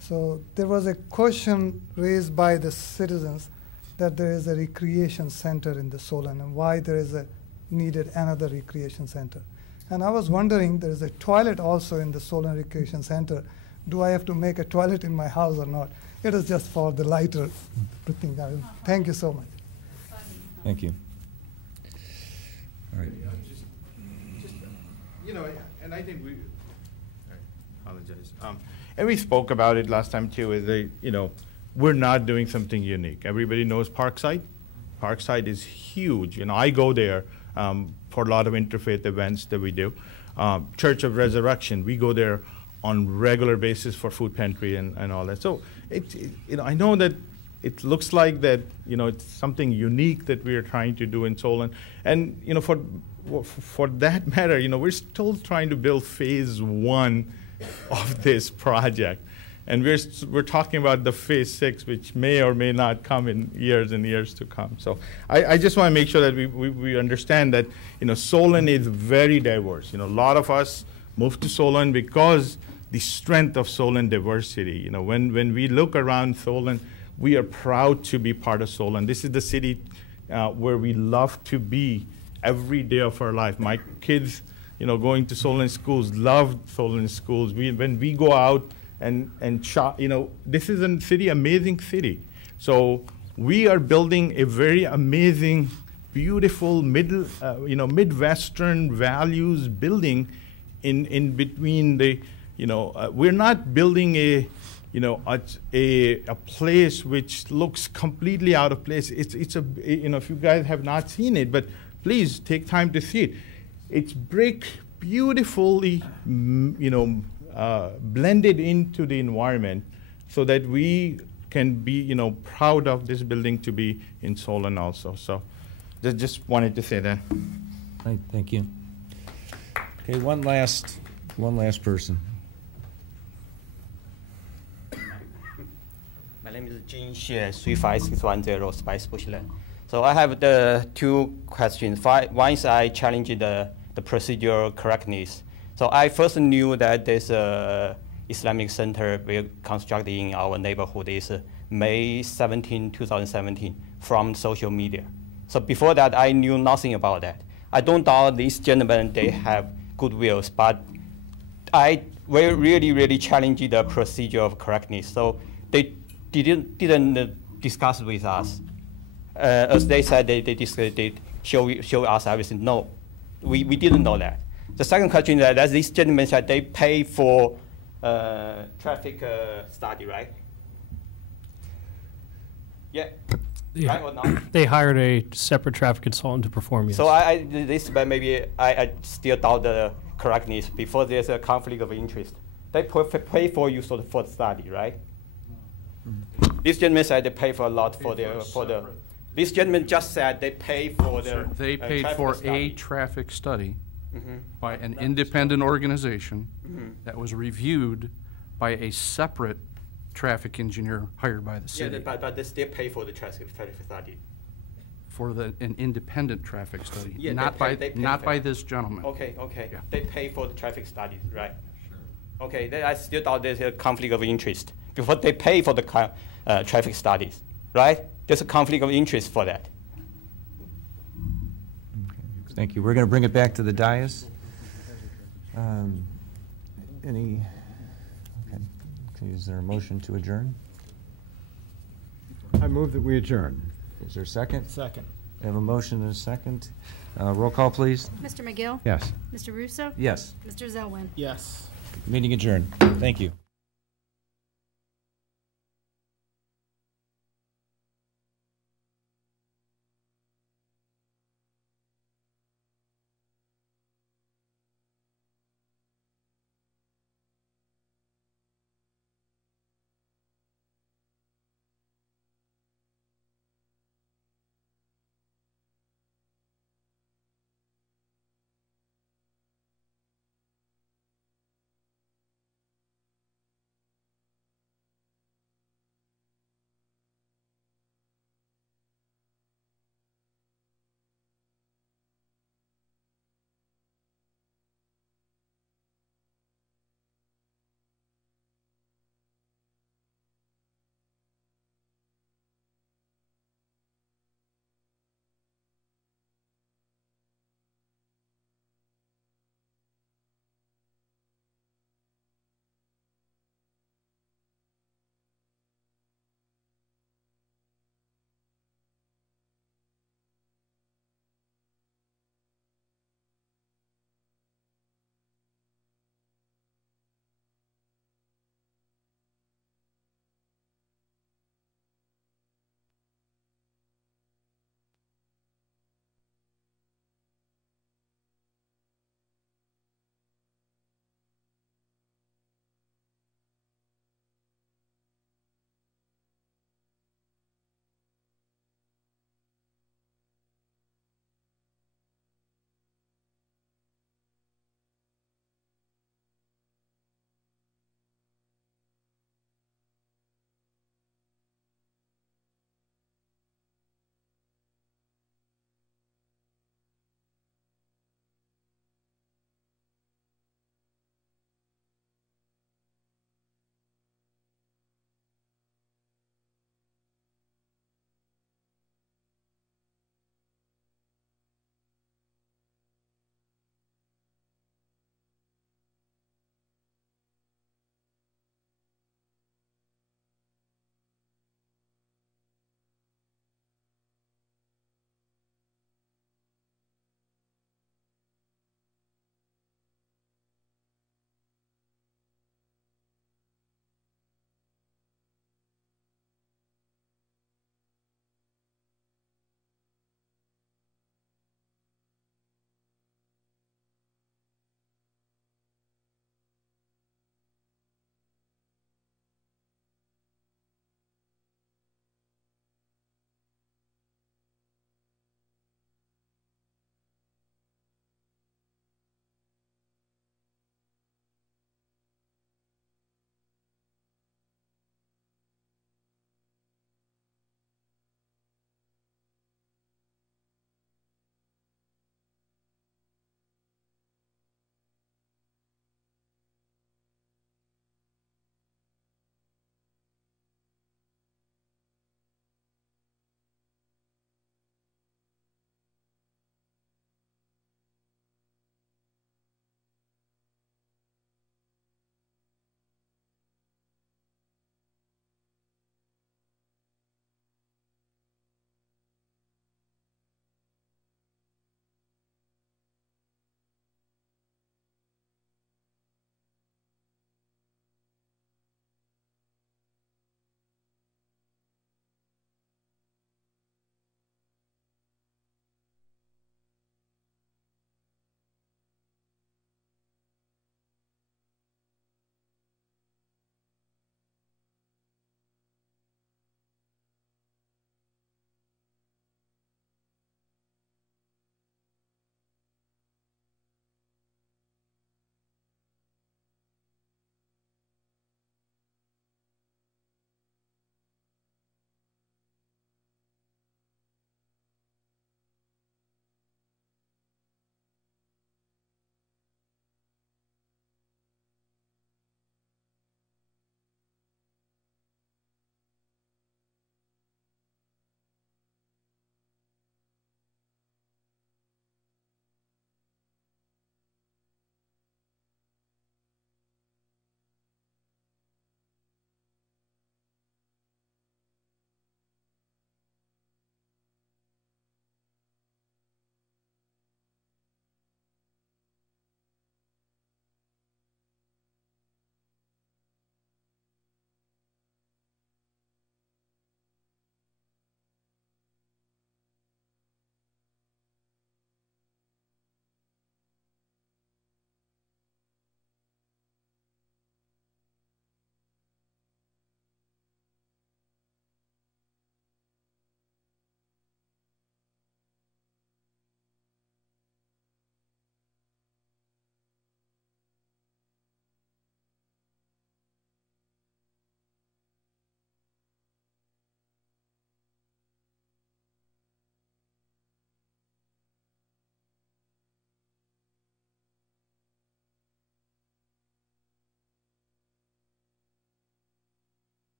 So there was a question raised by the citizens that there is a recreation center in the Solon and why there is a needed another recreation center. And I was wondering, there is a toilet also in the Solon Recreation Center. Do I have to make a toilet in my house or not? It is just for the lighter thing. Thank you so much. Thank you. All right. You know, and I think I apologize. And we spoke about it last time too, is you know, we're not doing something unique. Everybody knows Parkside. Parkside is huge. You know, I go there for a lot of interfaith events that we do. Church of Resurrection, we go there on regular basis for food pantry and all that. So, you know, I know that it looks like that, you know, it's something unique that we are trying to do in Solon. And, you know, for that matter, you know, we're still trying to build phase 1 of this project. And we're talking about the phase 6, which may or may not come in years and years to come. So I just want to make sure that we understand that, you know, Solon is very diverse. You know, a lot of us moved to Solon because the strength of Solon diversity. You know, when we look around Solon, we are proud to be part of Solon. This is the city where we love to be every day of our life. My kids, you know, going to Solon schools, love Solon schools. When we go out and shop, you know, this is a city, amazing city. So we are building a very amazing, beautiful Midwestern values building in between the, you know, we're not building a place which looks completely out of place. It's a, you know, if you guys have not seen it, but please take time to see it. It's brick, beautifully, you know, blended into the environment so that we can be, you know, proud of this building to be in Solon also. So just wanted to say that. Thank you. Okay, one last person. My name is Jin Xie, 35610 Spice Bushland. So I have the 2 questions. One is I challenge the procedural correctness. So I first knew that this Islamic center we're constructing in our neighborhood is May 17, 2017 from social media. So before that, I knew nothing about that. I don't doubt these gentlemen, they have good wills, but I really challenge the procedure of correctness. So they didn't discuss with us. As they said, they show us everything. No, we didn't know that. The second question is that this gentleman said they pay for traffic study, right? Yeah. Right or not? They hired a separate traffic consultant to perform. Yes. So maybe I still doubt the correctness before there's a conflict of interest. They pay for you for the study, right? This gentleman said they pay for a lot for the. This gentleman just said they pay for the. They paid for a traffic study by an independent organization that was reviewed by a separate traffic engineer hired by the city. Yeah, but they still pay for the traffic study. For an independent traffic study, yeah, not by this gentleman. Okay. Yeah. They pay for the traffic studies, right? Okay, I still thought there's a conflict of interest before they pay for the traffic studies, right? There's a conflict of interest for that. Thank you. We're going to bring it back to the dais. Is there a motion to adjourn? I move that we adjourn. Is there a second? Second. We have a motion and a second. Roll call, please. Mr. McGill? Yes. Mr. Russo? Yes. Mr. Zelwin? Yes. Meeting adjourned. Thank you.